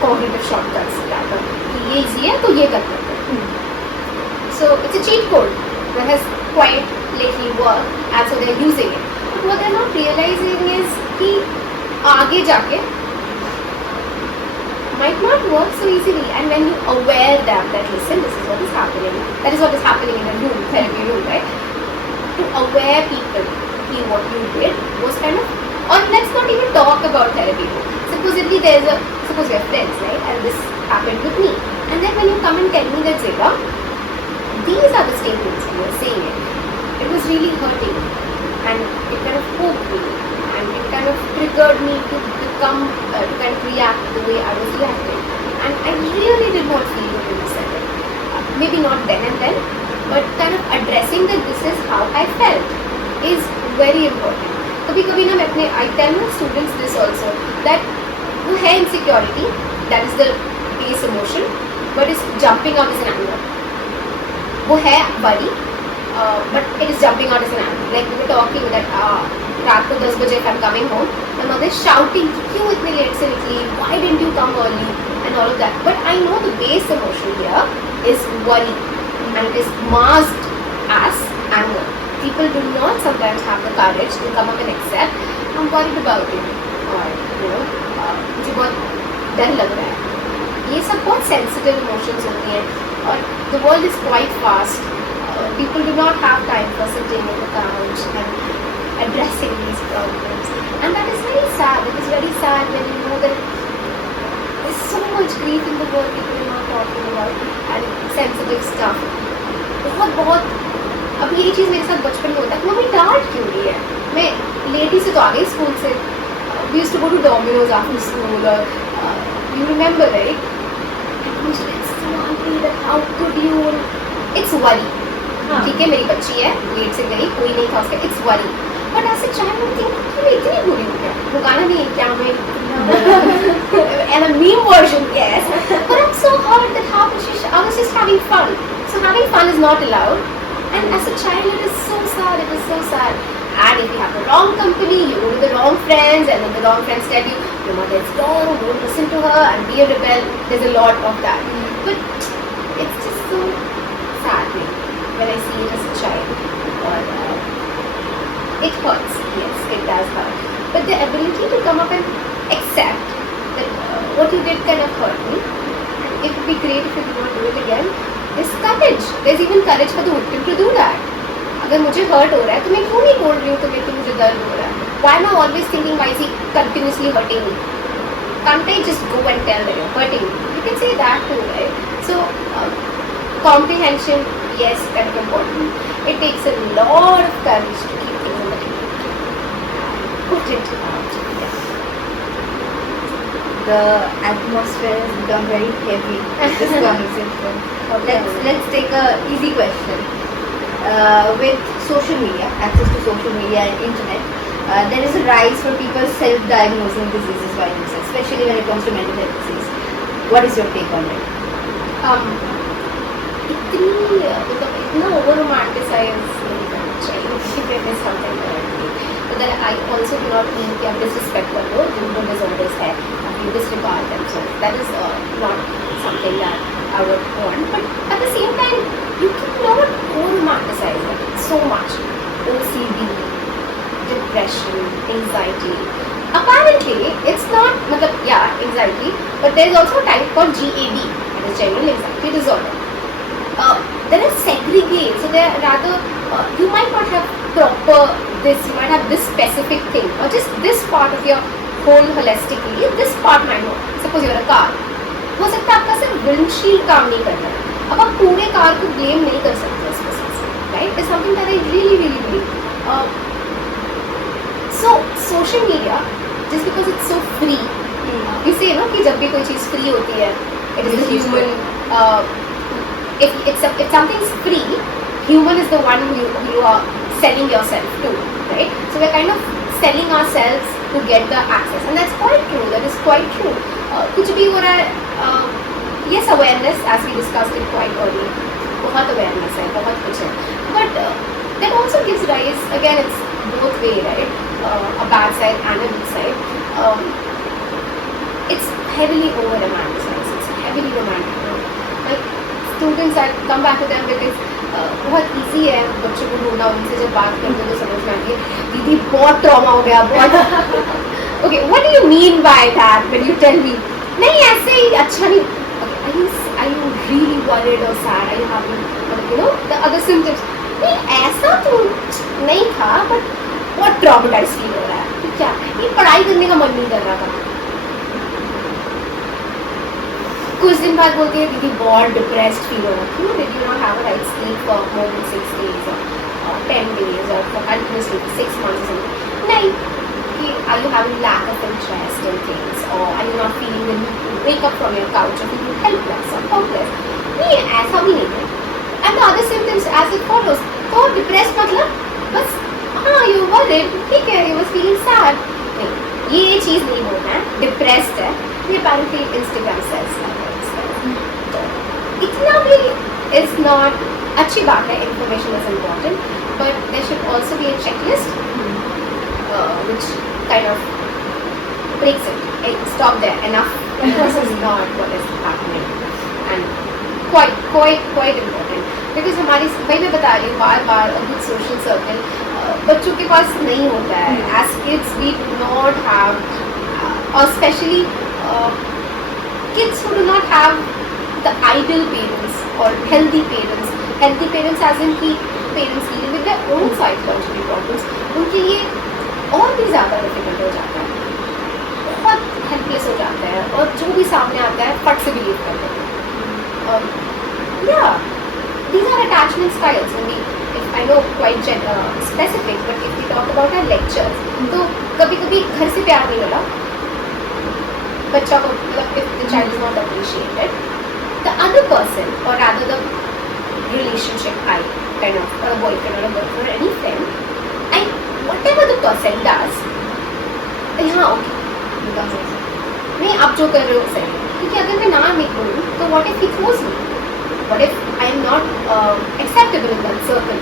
cognitive shortcuts rather. कि ये easy है तो ये कर लेते हैं. So it's a cheat code that has quite lately worked, and so they're using it. But what they're not realizing is कि आगे जाके might not work so easily, and when you aware that listen, this is what is happening, that is what is happening in a room, therapy room, right? To aware people what you did was kind of, or let's not even talk about therapy room. Supposedly suppose we are friends, right? And this happened with me, and then when you come and tell me that Zeba, these are the statements you were saying it was really hurting, and it kind of poked me, and it kind of triggered me to come to kind of react the way I was reacting. And I really did not feel good when you said it. Maybe not then and then, but kind of addressing that this is how I felt is very important. कभी कभी ना मैं अपने I tell my students this also that वो है insecurity, that is the base emotion, but it's jumping out as an anger. वो है worry, but it is jumping out as an anger. Like we were talking that रात को 10 बजे if I'm coming home, my mother is shouting क्यों इतने late से निकली, why didn't you come early and all of that. But I know the base emotion here is worry and it is masked as anger. People do not sometimes have the courage to come up and accept I'm worried about you or मुझे बहुत डर लग रहा है. ये सब बहुत sensitive emotions होती हैं और the world is quite fast. People do not have time for sitting on the couch and addressing these problems, and that is very sad. It is very sad when you know that there's so much grief in the world people are not talking about and sensitive stuff. बहुत अब ये चीज़ मेरे साथ बचपन में होता है. Mummy डांट क्यों रही है, मैं लेट ही से तो आ गई स्कूल से. We used to go to Domino's after school or you remember, right? And मुझे so angry that how could you? It's worry. ठीक है मेरी बच्ची है, लेट से गई, कोई नहीं था उसका, it's worry. But as a child I'm thinking मैं इतनी बुरी हूँ क्या? वो गाना नहीं है क्या मैं and a meme version, yes. But I'm so hurt that how I was just having fun. So having fun is not allowed. And as a child, it is so sad. It is so sad. And if you have the wrong company, you go to the wrong friends, and then the wrong friends tell you your mother is wrong, don't listen to her, and be a rebel. There's a lot of that. But it's just so sad when I see it as a child. Or it hurts. Yes, it does hurt. But the ability to come up and accept that what you did kind of hurt me, and it would be great if you do not do it again. There's courage. There's even courage for the victim to do that. अगर मुझे hurt हो रहा है तो मैं क्यों नहीं बोल रही हूँ तो मेरे को मुझे दर्द हो रहा है. Why am I always thinking why is he continuously hurting me? Can't I just go and tell that you're hurting me? You can say that too, right? So comprehension, yes, kind of important. It takes a lot of courage to keep things in the clear. Put it out. Yes. The atmosphere has become very heavy in this conversation. Let's take a easy question. With social media, access to social media and internet, there is a rise for people self-diagnosing diseases by themselves, especially when it comes to mental health disease. What is your take on it? इतना over romanticize चाहिए is something that I feel. But then I also do not mean कि आप disrespect कर लो जिनको disorders है, you disregard themselves. That is not something that I would want. But at the same time, you cannot romanticize it so much. OCD, depression, anxiety. Apparently, it's not, anxiety, but there is also a type called GAD, that is general anxiety disorder. There is segregate, so there are rather, you might not have proper this, you might have this specific thing, or just this part of your whole holistically, this part might not. Suppose you're a car, हो सकता है आपका सिर्फ windshield काम नहीं करता है, अब आप पूरे कार को ब्लेम नहीं कर सकते इस वजह से, right? It's something that I really believe. So social media just because it's so free, इसे ना कि जब भी कोई चीज़ फ्री होती है, it is human. If something's free, human is the one who you are selling yourself to, right? So we're kind of selling ourselves to get the access, and that's quite true. That is quite true. कुछ भी हो रहा है, yes, awareness, as we discussed it quite early. बहुत awareness है, बहुत कुछ है. But that also gives rise, again, it's both way, right? A bad side and a good side. It's heavily over romanticized. It's heavily romantic. Like students, I come back to them because बहुत easy है बच्चों को ढूंढना, उनसे जब बात करते हैं तो समझ में आती है दीदी बहुत ट्रॉमा हो गया, बहुत. Okay, what do you mean by that when you tell me नहीं ऐसे ही अच्छा नहीं. Okay, are you really worried or sad? Are you having the other symptoms? नहीं ऐसा तो नहीं था, but बहुत ट्रॉमेटाइज फील हो रहा है. क्या ये पढ़ाई करने का मन नहीं कर रहा था. कुछ दिन बाद बोलती है दीदी बहुत डिप्रेस्ड फील हो रहा है. क्यों? Did you not have a right sleep for more than 6 days or 10 days or for continuously 6 months? नहीं, कि are you having lack of interest in things, or are you not feeling the need to wake up from your couch or feeling helpless or hopeless? नहीं, ऐसा भी नहीं है. And the other symptoms as it follows. तो depressed मतलब बस हाँ you worried, ठीक है, you was feeling sad. नहीं, ये चीज़ नहीं बोलना है. Depressed है, ये apparently Instagram says. तो इतना भी is not अच्छी बात है. Information is important, but there should also be a checklist which kind of breaks it. Stop there. Enough. This is not what is happening, and quite important. Because हमारी वही मैं बता रही हूँ बार a good social circle बच्चों के पास नहीं होता है. As kids we do not have, or especially kids who do not have the ideal parents or healthy parents. Healthy parents as in कि parents dealing with their own psychological problems. उनके लिए और भी ज़्यादा डिफिकल्ट हो जाता है, बहुत हेल्पलेस हो जाता है, और जो भी सामने आता है फट से बिलीव करते हैं. These are attachment styles. If I know quite specific, but if we talk about our lectures, तो कभी-कभी घर से प्यार नहीं मिला बच्चा को, मतलब if the child is not appreciated, the other person or rather the relationship I kind of, or a boyfriend or a girlfriend or any friend, and whatever the person does, हाँ ओके नहीं आप जो कर रहे हो सही है, क्योंकि अगर मैं ना नहीं बोलूँ तो what if he throws me, what if I am not acceptable in that circle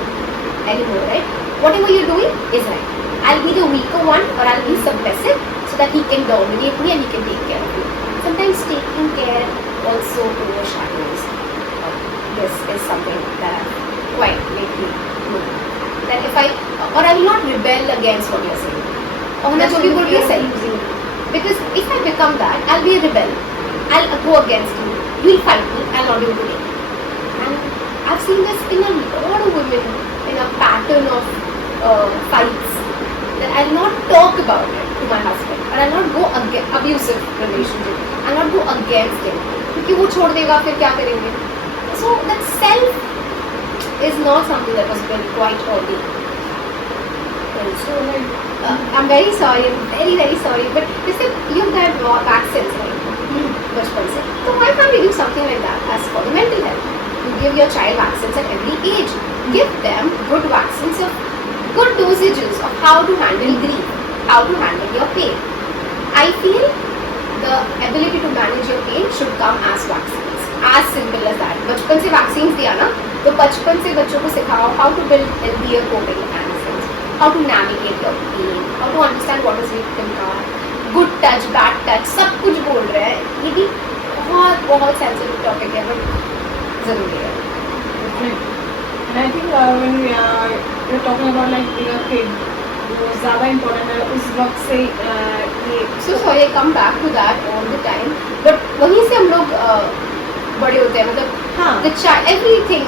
anymore, right? Whatever you're doing is right. I'll be the weaker one, or I'll be submissive so that he can dominate me and he can take care of me. Sometimes taking care also overshadows. This is something that I've quite lately known. That if I, or I will not rebel against what you're saying. और ना जो भी बोल रही है सही. Because if I become that, I'll be a rebel. I'll go against you. You'll fight me. I'll not be able to win. And I've seen this in a lot of women, in a pattern of fights. That I'll not talk about it to my husband, and I'll not go against abusive relationship. I'll not go against him. क्योंकि वो छोड़ देगा फिर क्या करेंगे? So that self is not something that was built quite early. And so like, I'm very sorry, I'm very sorry, but listen, you've got raw vaccines, right? बचपन से. So why can't we do something like that as for the mental health? You give your child vaccines at every age. Give them good vaccines of good dosages of how to handle grief, how to handle your pain. I feel the ability to manage your pain should come as vaccines. As simple as that. बचपन से vaccines दिया ना, तो बचपन से बच्चों को सिखाओ how to build healthier coping mechanisms, how to navigate your pain, how to understand what is victim harm, good touch, bad touch, सब कुछ बोल रहे हैं. ये भी बहुत sensitive topic है, but ज़रूरी है. And I think when we're talking about like being a kid, वो ज़्यादा important है उस वक्त से ये. So sorry, I come back to that all the time. But वहीं से हम लोग बड़े होते हैं, मतलब हाँ. the child, everything.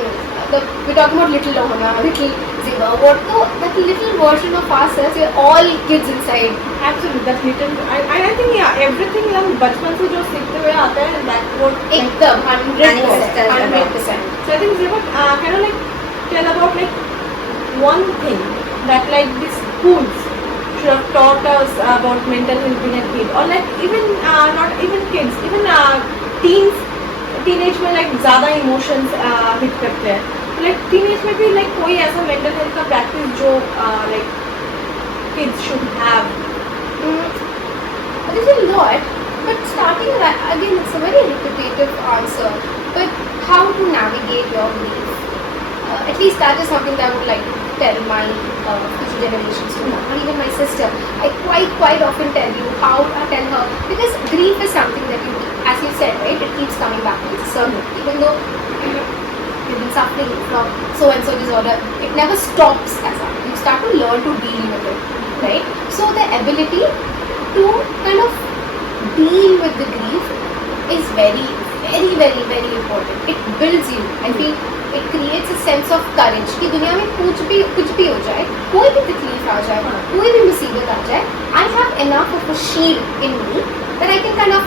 We're talking about little Ahana, little Zeba. What तो that little version of ourselves, we're all kids inside. Absolutely, that little. I think yeah, everything हम बचपन से जो सीखते हुए आते हैं that what एकदम 100%. So I think Zeba kind of like tell about like one thing that like the schools should have taught us about mental health being a kid, or like even not even kids, even teenage में like ज़्यादा emotions hit करते हैं. Like teenage में भी like कोई ऐसा mental health का practice जो like kids should have. There is a lot, but starting again, it's a very repetitive answer. But how to navigate your grief? At least that is something that I would like to tell my future generations to know, or even my sister. I quite often tell her, because grief is something that you, as you said, right, it keeps coming back to the circle. Even though you've been suffering from so and so disorder, it never stops as that. You start to learn to deal with it, right? So the ability to kind of deal with the grief is very important. It builds you. I feel it creates a sense of courage कि दुनिया में कुछ भी हो जाए, कोई भी तकलीफ आ जाए, कोई भी मुसीबत आ जाए, I have enough of a shield in me that I can kind of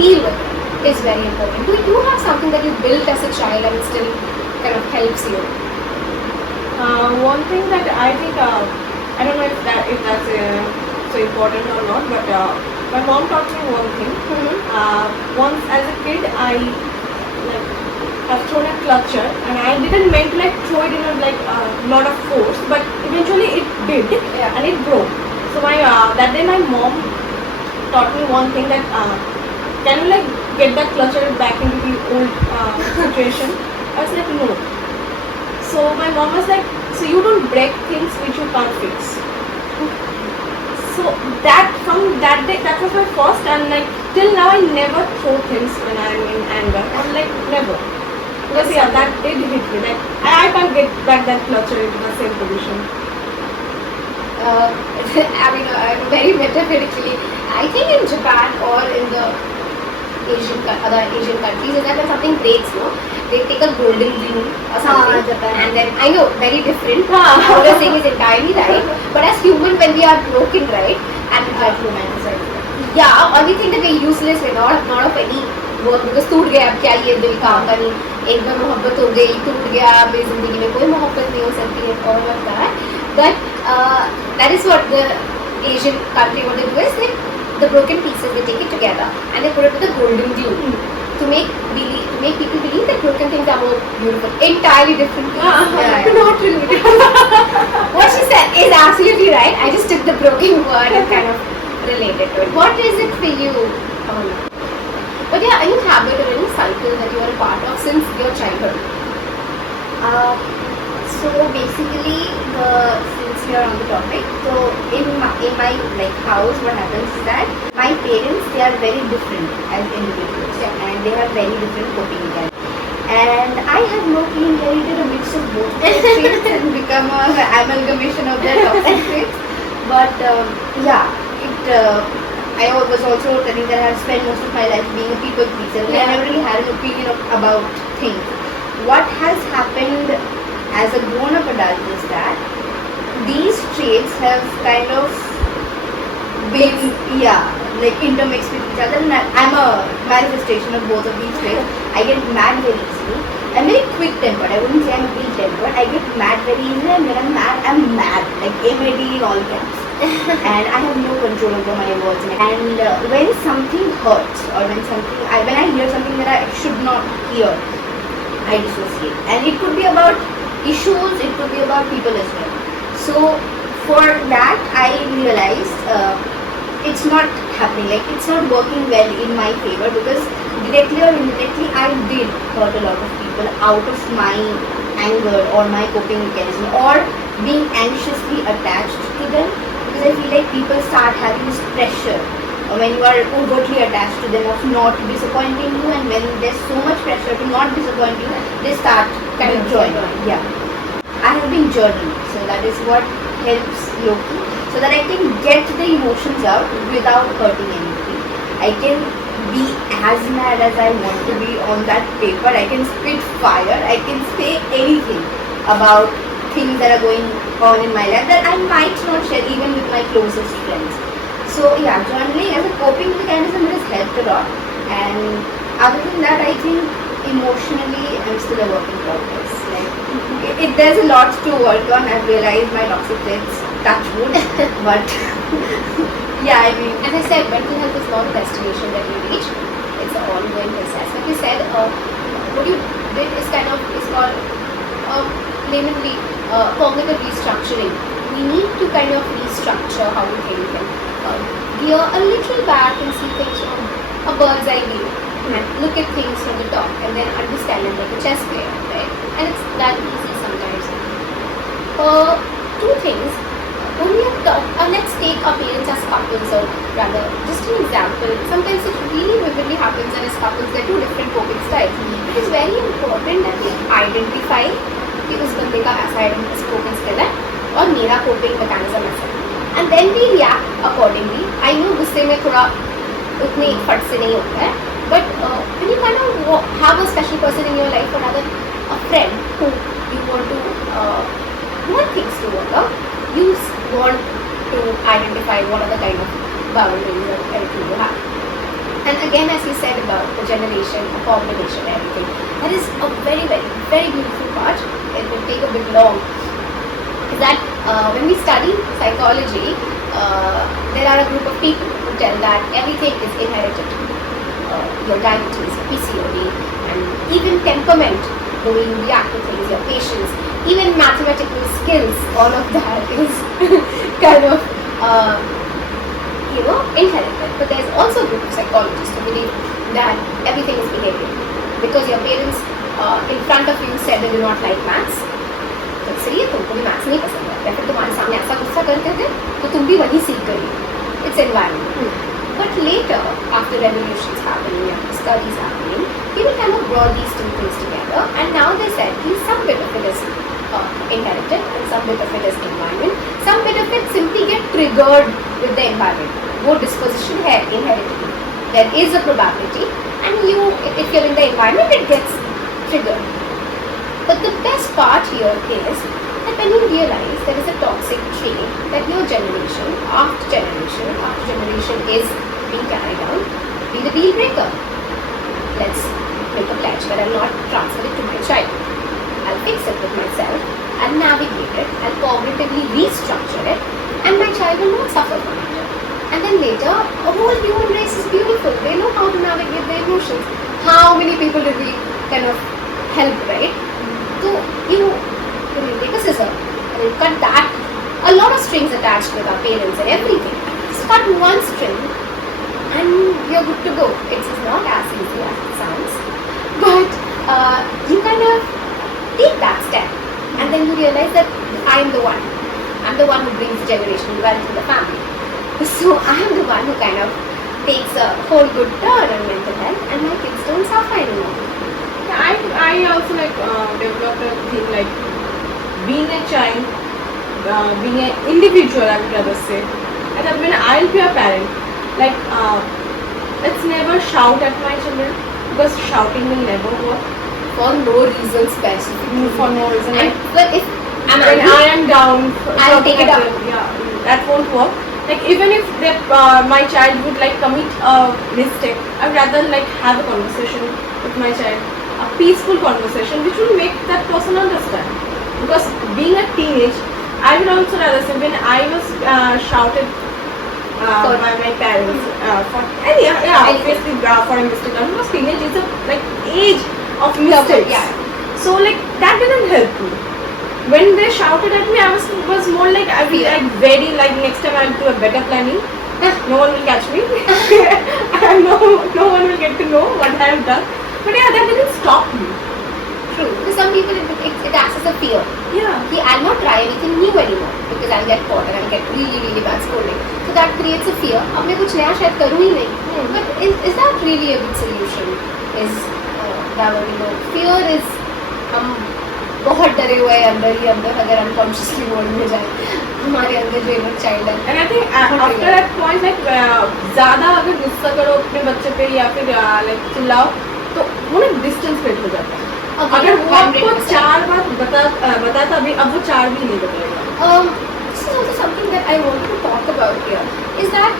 deal with it. Is very important. Do you have something that you built as a child and it still kind of helps you? One thing that I think I don't know if that's so important or not, but my mom taught me one thing. Once as a kid, I like have thrown a clutcher, and I didn't mean to like throw it in a like lot of force, but eventually it did, Yeah. and it broke. So my that day my mom taught me one thing that can you like get that clutcher back into the old situation? I was like no. So my mom was like, so you don't break things which you can't fix. So that from that day, that was my first, and like till now I never throw things when I'm in anger. I'm like never. Because yeah, that did hit me. Like I can't get back that clutcher into the same position. I mean, very metaphorically, I think in Japan or in the other Asian countries, is that when something breaks, no, they take a golden rule or something, Japan. and then I know very different. What you're saying is entirely right, but as human, when we are broken, right, and try to romanticize it. yeah, only thing that we're useless with, not of any work, because टूट गया अब क्या ये दिल का का नहीं, एक बार मोहब्बत हो गई, टूट गया, अब इस जिंदगी में कोई मोहब्बत नहीं हो सकती है, all of that. But that is what the Asian country, what they do is the broken pieces, they take it together and they put it with a golden glue to make people believe that broken things are more beautiful. Entirely different things. Yeah. Not related. What she said is absolutely right. I just took the broken word and kind of related to it. What is it for you? But yeah, any habit or any cycle that you are a part of since your childhood? So basically, since you're on the topic, so in my like house, what happens is that my parents, they are very different as individuals, and they have very different coping mechanisms. And I have mostly inherited a mix of both their traits and become an amalgamation of their toxic traits. But yeah, I was also telling that I have spent most of my life being a people pleaser. I never really had an opinion about things. What has happened as a grown-up adult is that these traits have kind of been, like intermixed with each other, and I'm a manifestation of both of these traits. I get mad very easily. I'm very quick-tempered. I wouldn't say I'm ill-tempered. I get mad very easily, and when I'm mad, like MAD in all caps. And I have no control over my words. And when something hurts, or when I hear something that I should not hear, I dissociate. And it could be about issues, it could be about people as well. So for that, I realized it's not happening, like it's not working well in my favor, because directly or indirectly I did hurt a lot of people out of my anger or my coping mechanism, or being anxiously attached to them, because I feel like people start having this pressure when you are overtly attached to them of not disappointing you, and when there's so much pressure to not disappoint you, they start kind of joining. Yeah, I have been journaling, so that is what helps Loki, so that I can get the emotions out without hurting anybody. I can be as mad as I want to be on that paper. I can spit fire. I can say anything about things that are going on in my life that I might not share even with my closest friends. So yeah, journaling as a coping mechanism has helped a lot. And other than that, I think emotionally I'm still a work in progress. Like there's a lot to work on. I've realized my toxic traits, touch wood, but yeah, I mean, As I said, mental health is not a destination that you reach. It's an ongoing process. Like you said, what you did is called laymanly cognitive restructuring. We need to kind of restructure how we think and gear a little back and see things from a bird's eye view, and look at things from the top and then understand them like a chess player, right? And it's that easy sometimes. Two things. When we are let's take our parents as couples, or rather, just an example. Sometimes it really vividly happens that as couples, there are two different coping styles. It is very important that we identify कि उस बंदे का ऐसा coping skill है और मेरा coping mechanism ऐसा है, and then we react accordingly. I know गुस्से में थोड़ा उतने फट से नहीं होता है, but when you kind of have a special person in your life, or rather a friend who you want things to work out, you want to identify what are the kind of boundaries or everything you have. And again, as you said about the generation, the combination, everything, that is a very, very, very beautiful part. It will take a bit long. Is that when we study psychology, there are a group of people who tell that everything is inherited. Your diabetes, your PCOD, and even temperament, doing reactive things, your patience, even mathematical skills, all of that is kind of inherited. But there's also a group of psychologists who believe that everything is behavioral. Because your parents in front of you said they do not like maths, तो इसलिए तुमको भी maths नहीं पसंद है, या फिर तुम्हारे सामने ऐसा गुस्सा करते थे तो तुम भी वही सीख गई. It's environment. But later, after revolutions happening and studies happening, people kind of brought these two things together, and now they said some bit of it is inherited and some bit of it is environment. Some bit of it simply get triggered with the environment. वो disposition है inherited. There is a probability, and if you're in the environment, it gets triggered. But the best part here is that when you realize there is a toxic trait that your generation after generation is being carried out, be the deal breaker. Let's make a pledge that I'll not transfer it to my child. I'll fix it with myself, I'll navigate it, I'll cognitively restructure it, and my child will not suffer from it. And then later, a whole human race is beautiful. They know how to navigate their emotions. How many people did we kind of help, right? So you take a scissor and you cut that. A lot of strings attached with our parents and everything. Just cut one string and you're good to go. It's not as easy as it sounds, but you kind of take that step, and then you realize that I'm the one who brings generational wealth to the family. So I'm the one who kind of takes a whole good turn on mental health, and my kids don't suffer anymore. I also developed a thing like being a child, being an individual, I would rather say. And that when I'll be a parent, let's never shout at my children, because shouting will never work. For no reason specifically. For no reason. But if when I am down, I'll take it up. Yeah, that won't work. Even if my child would commit a mistake, I would rather have a conversation with my child, a peaceful conversation which will make that person understand. Because being a teenage, I would also rather say when I was shouted by my parents for obviously for a mistake, because teenage is a age of mistakes. Yeah. So that didn't help me. When they shouted at me, I was more I will very next time I'll do a better planning. No one will catch me. no one will get to know what I have done. But yeah, that didn't stop me. True. Because some people it acts as a fear. Yeah. I'll not try anything new anymore because I'll get caught and I'll get really, really bad scolding. So that creates a fear. अब मैं कुछ नया शायद करूँ ही नहीं. But is that really a good solution? Fear is बहुत डरे हुए हैं अंदर ही अंदर, अगर unconsciously मोड में जाए हमारे अंदर जो इनर चाइल्ड है. And I think after that point ज़्यादा अगर गुस्सा करो अपने बच्चे पे या फिर चिल्लाओ तो वो डिस्टेंस क्रिएट हो जाता है. अगर वो आपको 4 बार बताता भी, अब वो 4 भी नहीं बताएगा. This is also something that I want to talk about here, is that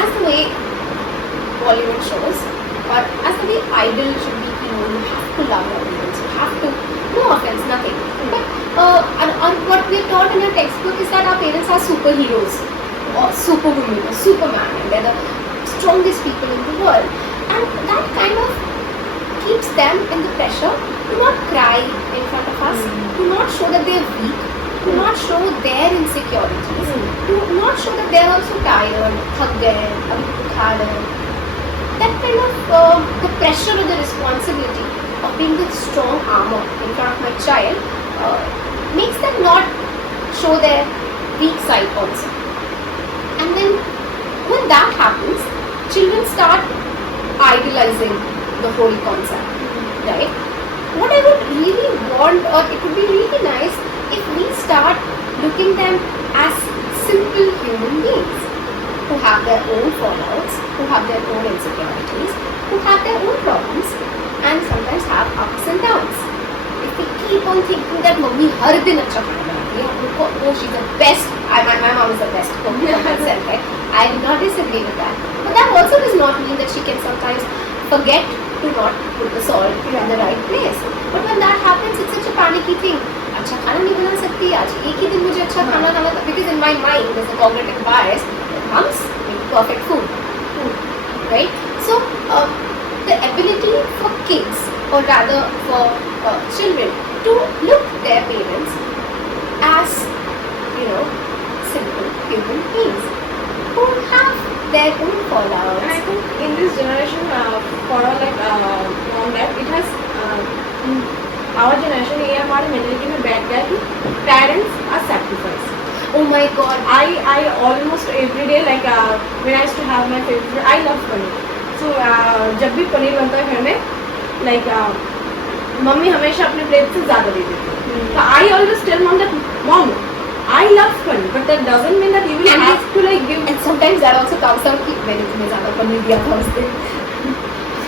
as the way Bollywood shows, or as the way idol should be, you have to love your parents, you have to, no offense, nothing. But what we are taught in our textbook is that our parents are superheroes, or superwomen, or superman, and they're the strongest people in the world. And that kind of keeps them in the pressure to not cry in front of us, to not show that they are weak, to not show their insecurities, to not show that they are also tired, thak gaye, abhi bukha hai. That kind of the pressure or the responsibility of being the strong armor in front of my child makes them not show their weak side also. And then when that happens, children start idolizing the whole concept, right? What I would really want, or it would be really nice if we start looking them as simple human beings who have their own fallouts, who have their own insecurities, who have their own problems, and sometimes have ups and downs. If we keep on thinking that mommy har din acha khana banati hai, oh she's the best, my mom is the best cook for herself, right? I do not disagree with that. But that also does not mean that she can sometimes forget to not put the salt in the right place. But when that happens, it's such a panicky thing. अच्छा खाना नहीं बना सकती, आज एक ही दिन मुझे अच्छा खाना खाना, because in my mind there's a cognitive bias that comes with perfect food, right? So the ability for kids, or rather for children, to look their parents as, you know, simple human beings who have their own fallouts. And I think in this generation, for all like mom dad, it has in our generation ये हमारे mentality में बैठ गया कि parents are sacrifice. Oh my god, I almost every day like when I used to have my favorite food, I love paneer. So जब भी पनीर बनता है घर में like मम्मी हमेशा अपने प्लेट से ज़्यादा दे देती है. So I always tell mom that mom, I love paneer, but that doesn't mean that you will And have to like give. and sometimes that also comes out कि मैंने तुम्हें ज़्यादा पनीर दिया था उस दिन.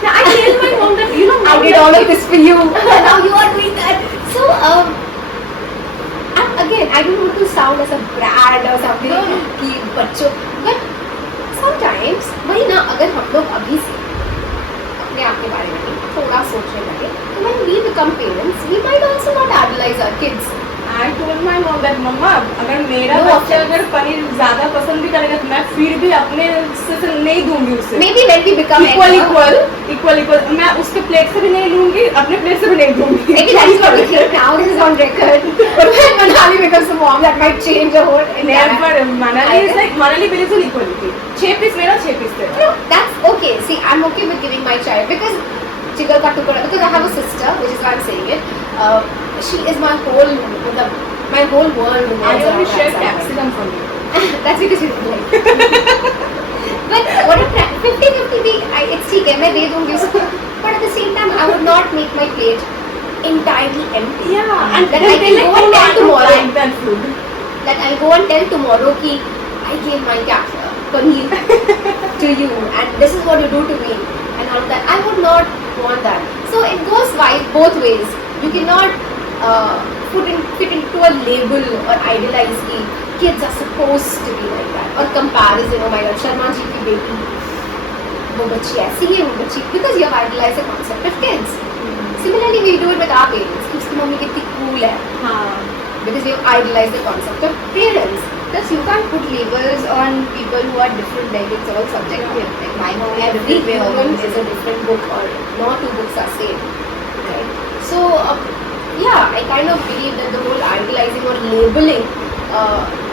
I tell my mom that you know I mom, did that all of this for you. Now you are doing that. So and again, I don't want to sound as a brat or something No. कि बच्चों, but sometimes वही ना, अगर हम लोग अभी से अपने आप के बारे में थोड़ा सोचने लगे, तो when we become parents, we might also not idolize our kids. I told my mom that मम्मा अगर मेरा No बच्चा offense. अगर पनीर ज़्यादा पसंद भी करेगा तो मैं फिर भी अपने से नहीं दूंगी उसे. Maybe when we become equal मैं उसके प्लेट से भी नहीं लूंगी, अपने प्लेट से भी नहीं दूंगी. maybe that is what we think now. This is on record. But when Manali becomes a mom, that might change the whole entire. Never. Manali is like Manali believes in equality. 6 piece मेरा 6 piece तेरा. No, that's okay. See, I'm okay with giving my child because jigar ka tukda, because I have a sister, which is why I'm saying it. She is my whole world. I revolves only around share that side. capsicum from you. That's because you don't like. But what a 50-50 भी it's ठीक है, मैं दे दूंगी उसको. But at the same time, I would not make my plate entirely empty. Yeah, and that I can go and tell tomorrow. like that food. That I'll go and tell tomorrow कि I gave my paneer to you and this is what you do to me and all that. I would not want that. So it goes both ways. You cannot fit into a label or idealize कि kids are supposed to be like that. Or comparison, oh my god, Sharma ji की बेटी, वो बच्ची ऐसी है, वो बच्ची, because you have idealized the concept of kids. Similarly, we do it with our parents. कि उसकी मम्मी कितनी cool है. Because we have idealized the concept of parents. Plus, you can't put labels on people who are different. Like it's all subjective. Like my mom is a Every different way of human doing is a different book, or no two books are same, right? So yeah, I kind of believe that the whole idealizing or labeling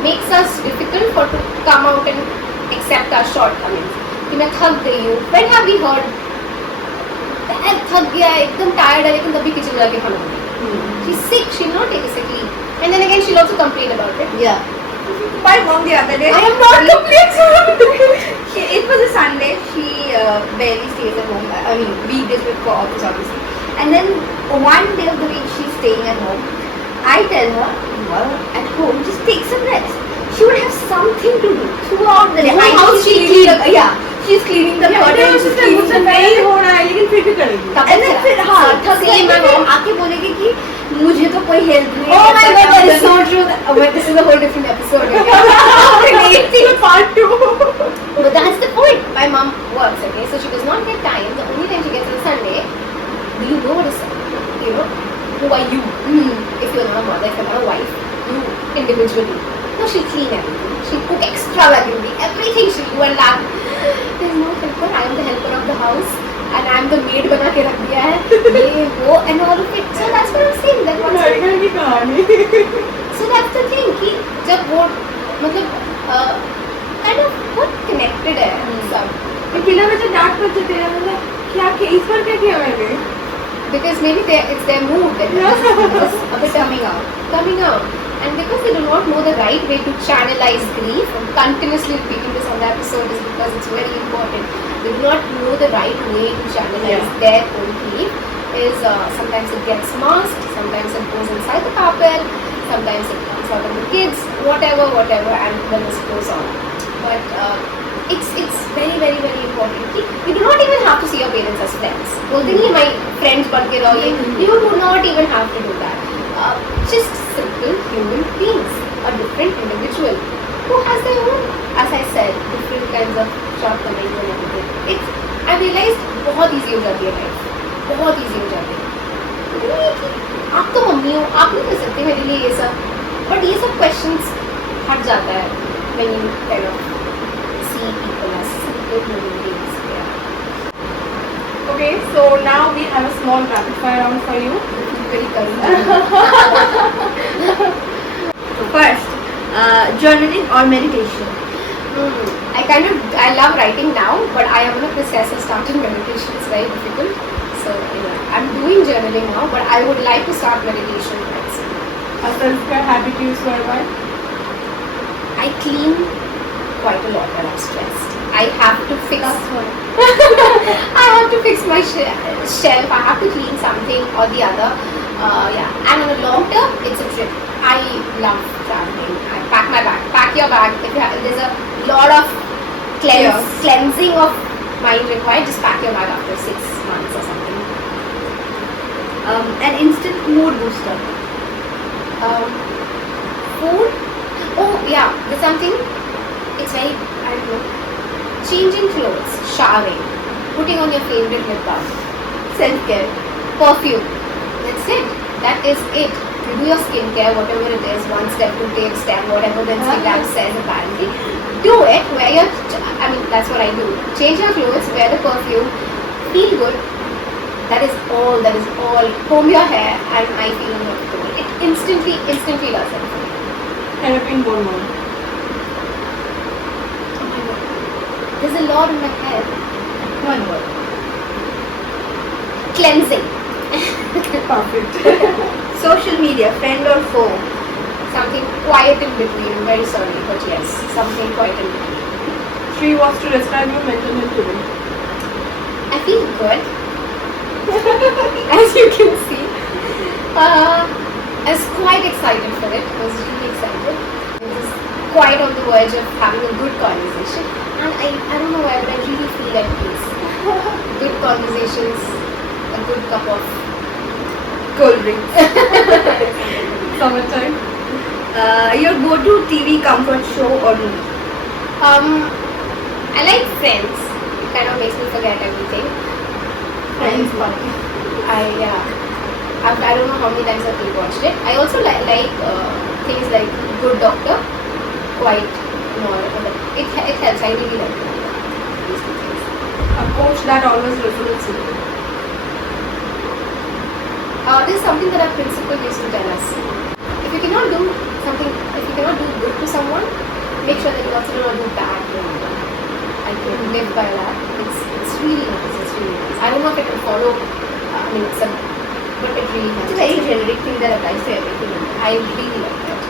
makes us difficult to come out and accept our shortcomings. कि मैं थक गई हूँ. When have we heard? मैं थक गया, एकदम tired है, लेकिन तभी किचन में जाके खाना बनाएगी. She's sick. She'll not take a sick leave, and then again she'll also complain about it. Yeah. My mom the other day. I am not complaining. It was a Sunday. She barely stays at home. I mean, weekdays with for office obviously. And then one day of the week she's staying at home. I tell her, well, at home, just take some rest. She would have something to do throughout the day. Whole I know house she's she cleaning clean. yeah, she's cleaning the curtains, she's cleaning the नहीं bed. हो रहा है लेकिन फिर भी करेगी. And then फिर हाँ थक गई Same मैं mom. आके बोलेगी कि मुझे तो कोई हेल्प नहीं Oh my करता, god, that काम is so करना। true. But this is a whole different episode. Part 2. But that's the point. My mom works, okay, so she does not get time. The only time she gets on Sunday, do you know what is Sunday? You know, who are you? If you're not a mother, if you're not a wife, you individually. No, she'll clean everything. She'll cook extravagantly. Everything she'll do and laugh. There's no helper. I am the helper of the house. And I am the maid बना के रख दिया है. ये वो and all of it. So that's what I'm saying. That once लड़कियों की कहानी. so that's the thing कि जब वो मतलब kind of बहुत connected है सब. अकेला बच्चा डांट पर जाते हैं मतलब क्या किया इस पर क्या किया मैंने. Because maybe it's their mood that is a bit coming out. And because they do not know the right way to channelize grief, I'm continuously repeating this on the episode is because it's very important. They do not know the right way to channelize their own grief. Is sometimes it gets masked, sometimes it goes inside the carpet, sometimes it comes out of the kids, whatever, and the list goes on. But it's very, very, very important. You do not even have to see your parents as friends. बोलते नहीं my friends बन के रहो ये. You do not even have to do that. Just simple human beings, a different individual who has their own, as I said, different kinds of shortcomings and everything. I realized बहुत easy हो जाती है life, बहुत easy हो जाती है. ये कि आप तो मम्मी हो, आप नहीं कर सकते मेरे लिए ये सब, बट ये सब क्वेश्चंस हट जाता है when you kind of see people as good human beings. Yeah. Okay, so now we have a small rapid fire round for you. Very cousin. So first, journaling or meditation? I love writing now, but I am in a process of starting meditation. It's very difficult. So yeah, I'm doing journaling now, but I would like to start meditation quite soon. A self-care habit you swear by? I clean quite a lot when I'm stressed. I have to fix. I have to fix my shelf. I have to clean something or the other. Yeah, and on a long term, it's a trip. I love traveling. I pack my bag. Pack your bag. If there's a lot of cleansing of mind required, just pack your bag after 6 months or something. An instant mood booster. Food. Oh yeah, there's something. It's very, I don't know. Changing clothes, showering, putting on your favorite lip balm, self-care, perfume. That's it. That is it. You do your skincare, whatever it is, 1 step, 2 step, whatever the Instagram says apparently. Do it. Wear your, I mean, that's what I do. Change your clothes, wear the perfume, feel good. That is all. That is all. Comb your hair, and I feel good. It instantly does it for me. Therapy in one word. There's a lot in my head. One word. Cleansing. Perfect. Social media, friend or foe? Something quiet in between. I'm very sorry, but yes, something quiet in between. 3 words to describe your mental health today. I feel good. As you can see. I was quite excited for it. I was really excited. I was quite on the verge of having a good conversation. And I don't know why, but I really feel at peace. Good conversations, a good cup of Cold drinks. Summertime. Your go-to TV comfort show or movie? I like Friends. It kind of makes me forget everything. Friends And I don't know how many times I've watched it. I also like things like Good Doctor. Quite more. It helps. I really like these two things. A coach that always refuels you. This is something that our principal used to tell us. If you cannot do good to someone, make sure that you also do not do bad to anyone. I can live by that. It's really nice. It's really nice. I don't know if it will follow. But it really helps. It's a very generic thing that applies to everything. I really like that.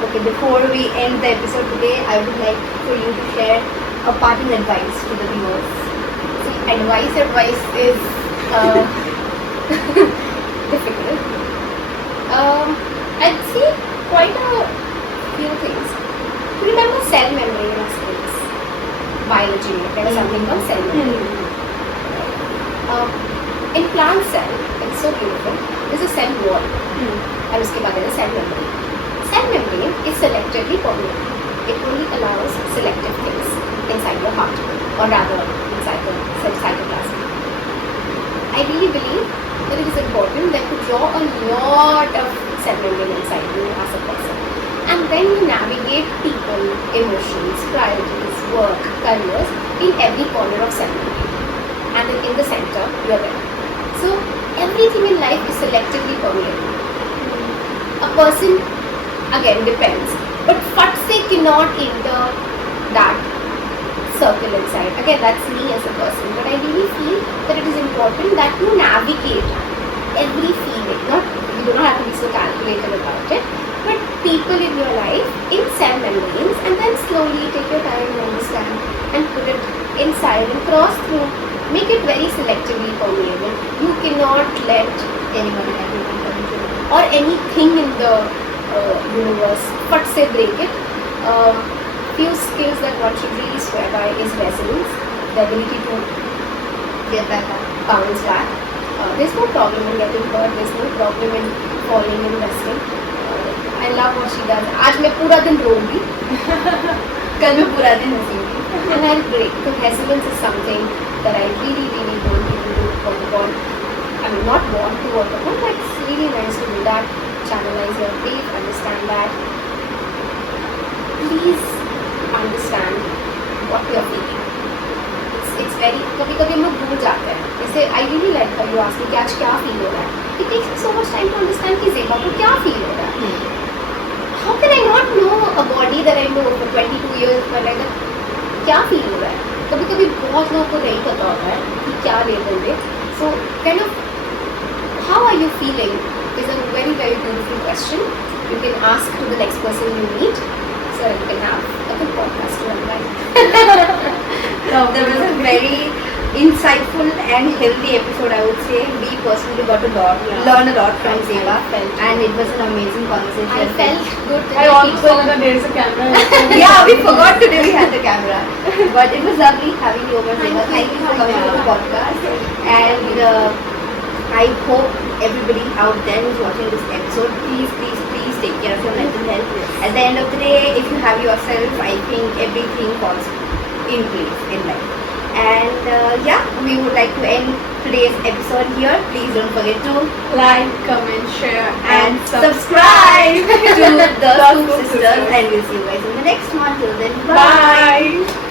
Okay, before we end the episode today, I would like for you to share a parting advice to the viewers. See, advice is difficult. I'd say quite a few things. Remember cell memory in our schools. Biology, there was something called cell memory. In plant cell, it's so beautiful. There's a cell wall. And uske baad there is cell membrane. Cell membrane is selectively permeable. It only allows selective things inside your heart, or rather inside the cytoplasm. I really believe that it is important that you draw a lot of cell membrane inside you as a person. And then you navigate people, emotions, priorities, work, careers in every corner of cell membrane. And then in the center, you're there. So everything in life is selectively permeable. A person, again, depends. But fat se cannot enter that circle inside. Again, that's me as a person. But I really feel that it is important that you navigate every feeling. You do not have to be so calculated about it. But people in your life in cell membranes, and then slowly take your time to understand and put it inside and cross through. Make it very selectively permeable. You cannot let anyone or anything in the universe but say break it. Few skills that one should really swear by is resilience, the ability to get back up, bounce back. There's no problem in getting hurt. There's no problem in falling and resting. I love what she does. आज मैं पूरा दिन रोऊंगी, कल मैं पूरा दिन हंसूंगी. And I'll break. So resilience is something that I really, really don't even do for the ball. I mean, not want to work upon, but it's really nice to do that. Channelize your grief, understand that. Please understand what you're feeling. It's very, कभी कभी हम लोग भूल जाते हैं. जैसे I really like how you asked me कि आज क्या feel हो रहा है. It takes me so much time to understand कि ज़ेबा को क्या feel हो रहा है. How can I not know a body that I know for 22 years of my life that क्या feel हो रहा है. कभी कभी बहुत लोगों को नहीं पता होता है कि क्या लेवल है. So kind of how are you feeling is a very very beautiful question. You can ask to the next person you meet. So you can have a good podcast to unwind. There was a very insightful and healthy episode, I would say. We personally got a lot, learn a lot from Zeba, and it was an amazing conversation. I felt good. I also saw that there is a camera. Yeah, we forgot today we had the camera, but it was lovely having you over, Zeba. Thank you for coming to the podcast, and I hope everybody out there who's watching this episode, please take care of your mental health. At the end of the day, if you have yourself, I think everything falls in place in life. And we would like to end today's episode here. Please don't forget to Like, comment, share, and subscribe to the Scoop Sisters, and we'll see you guys in the next one. Till then, bye. Bye.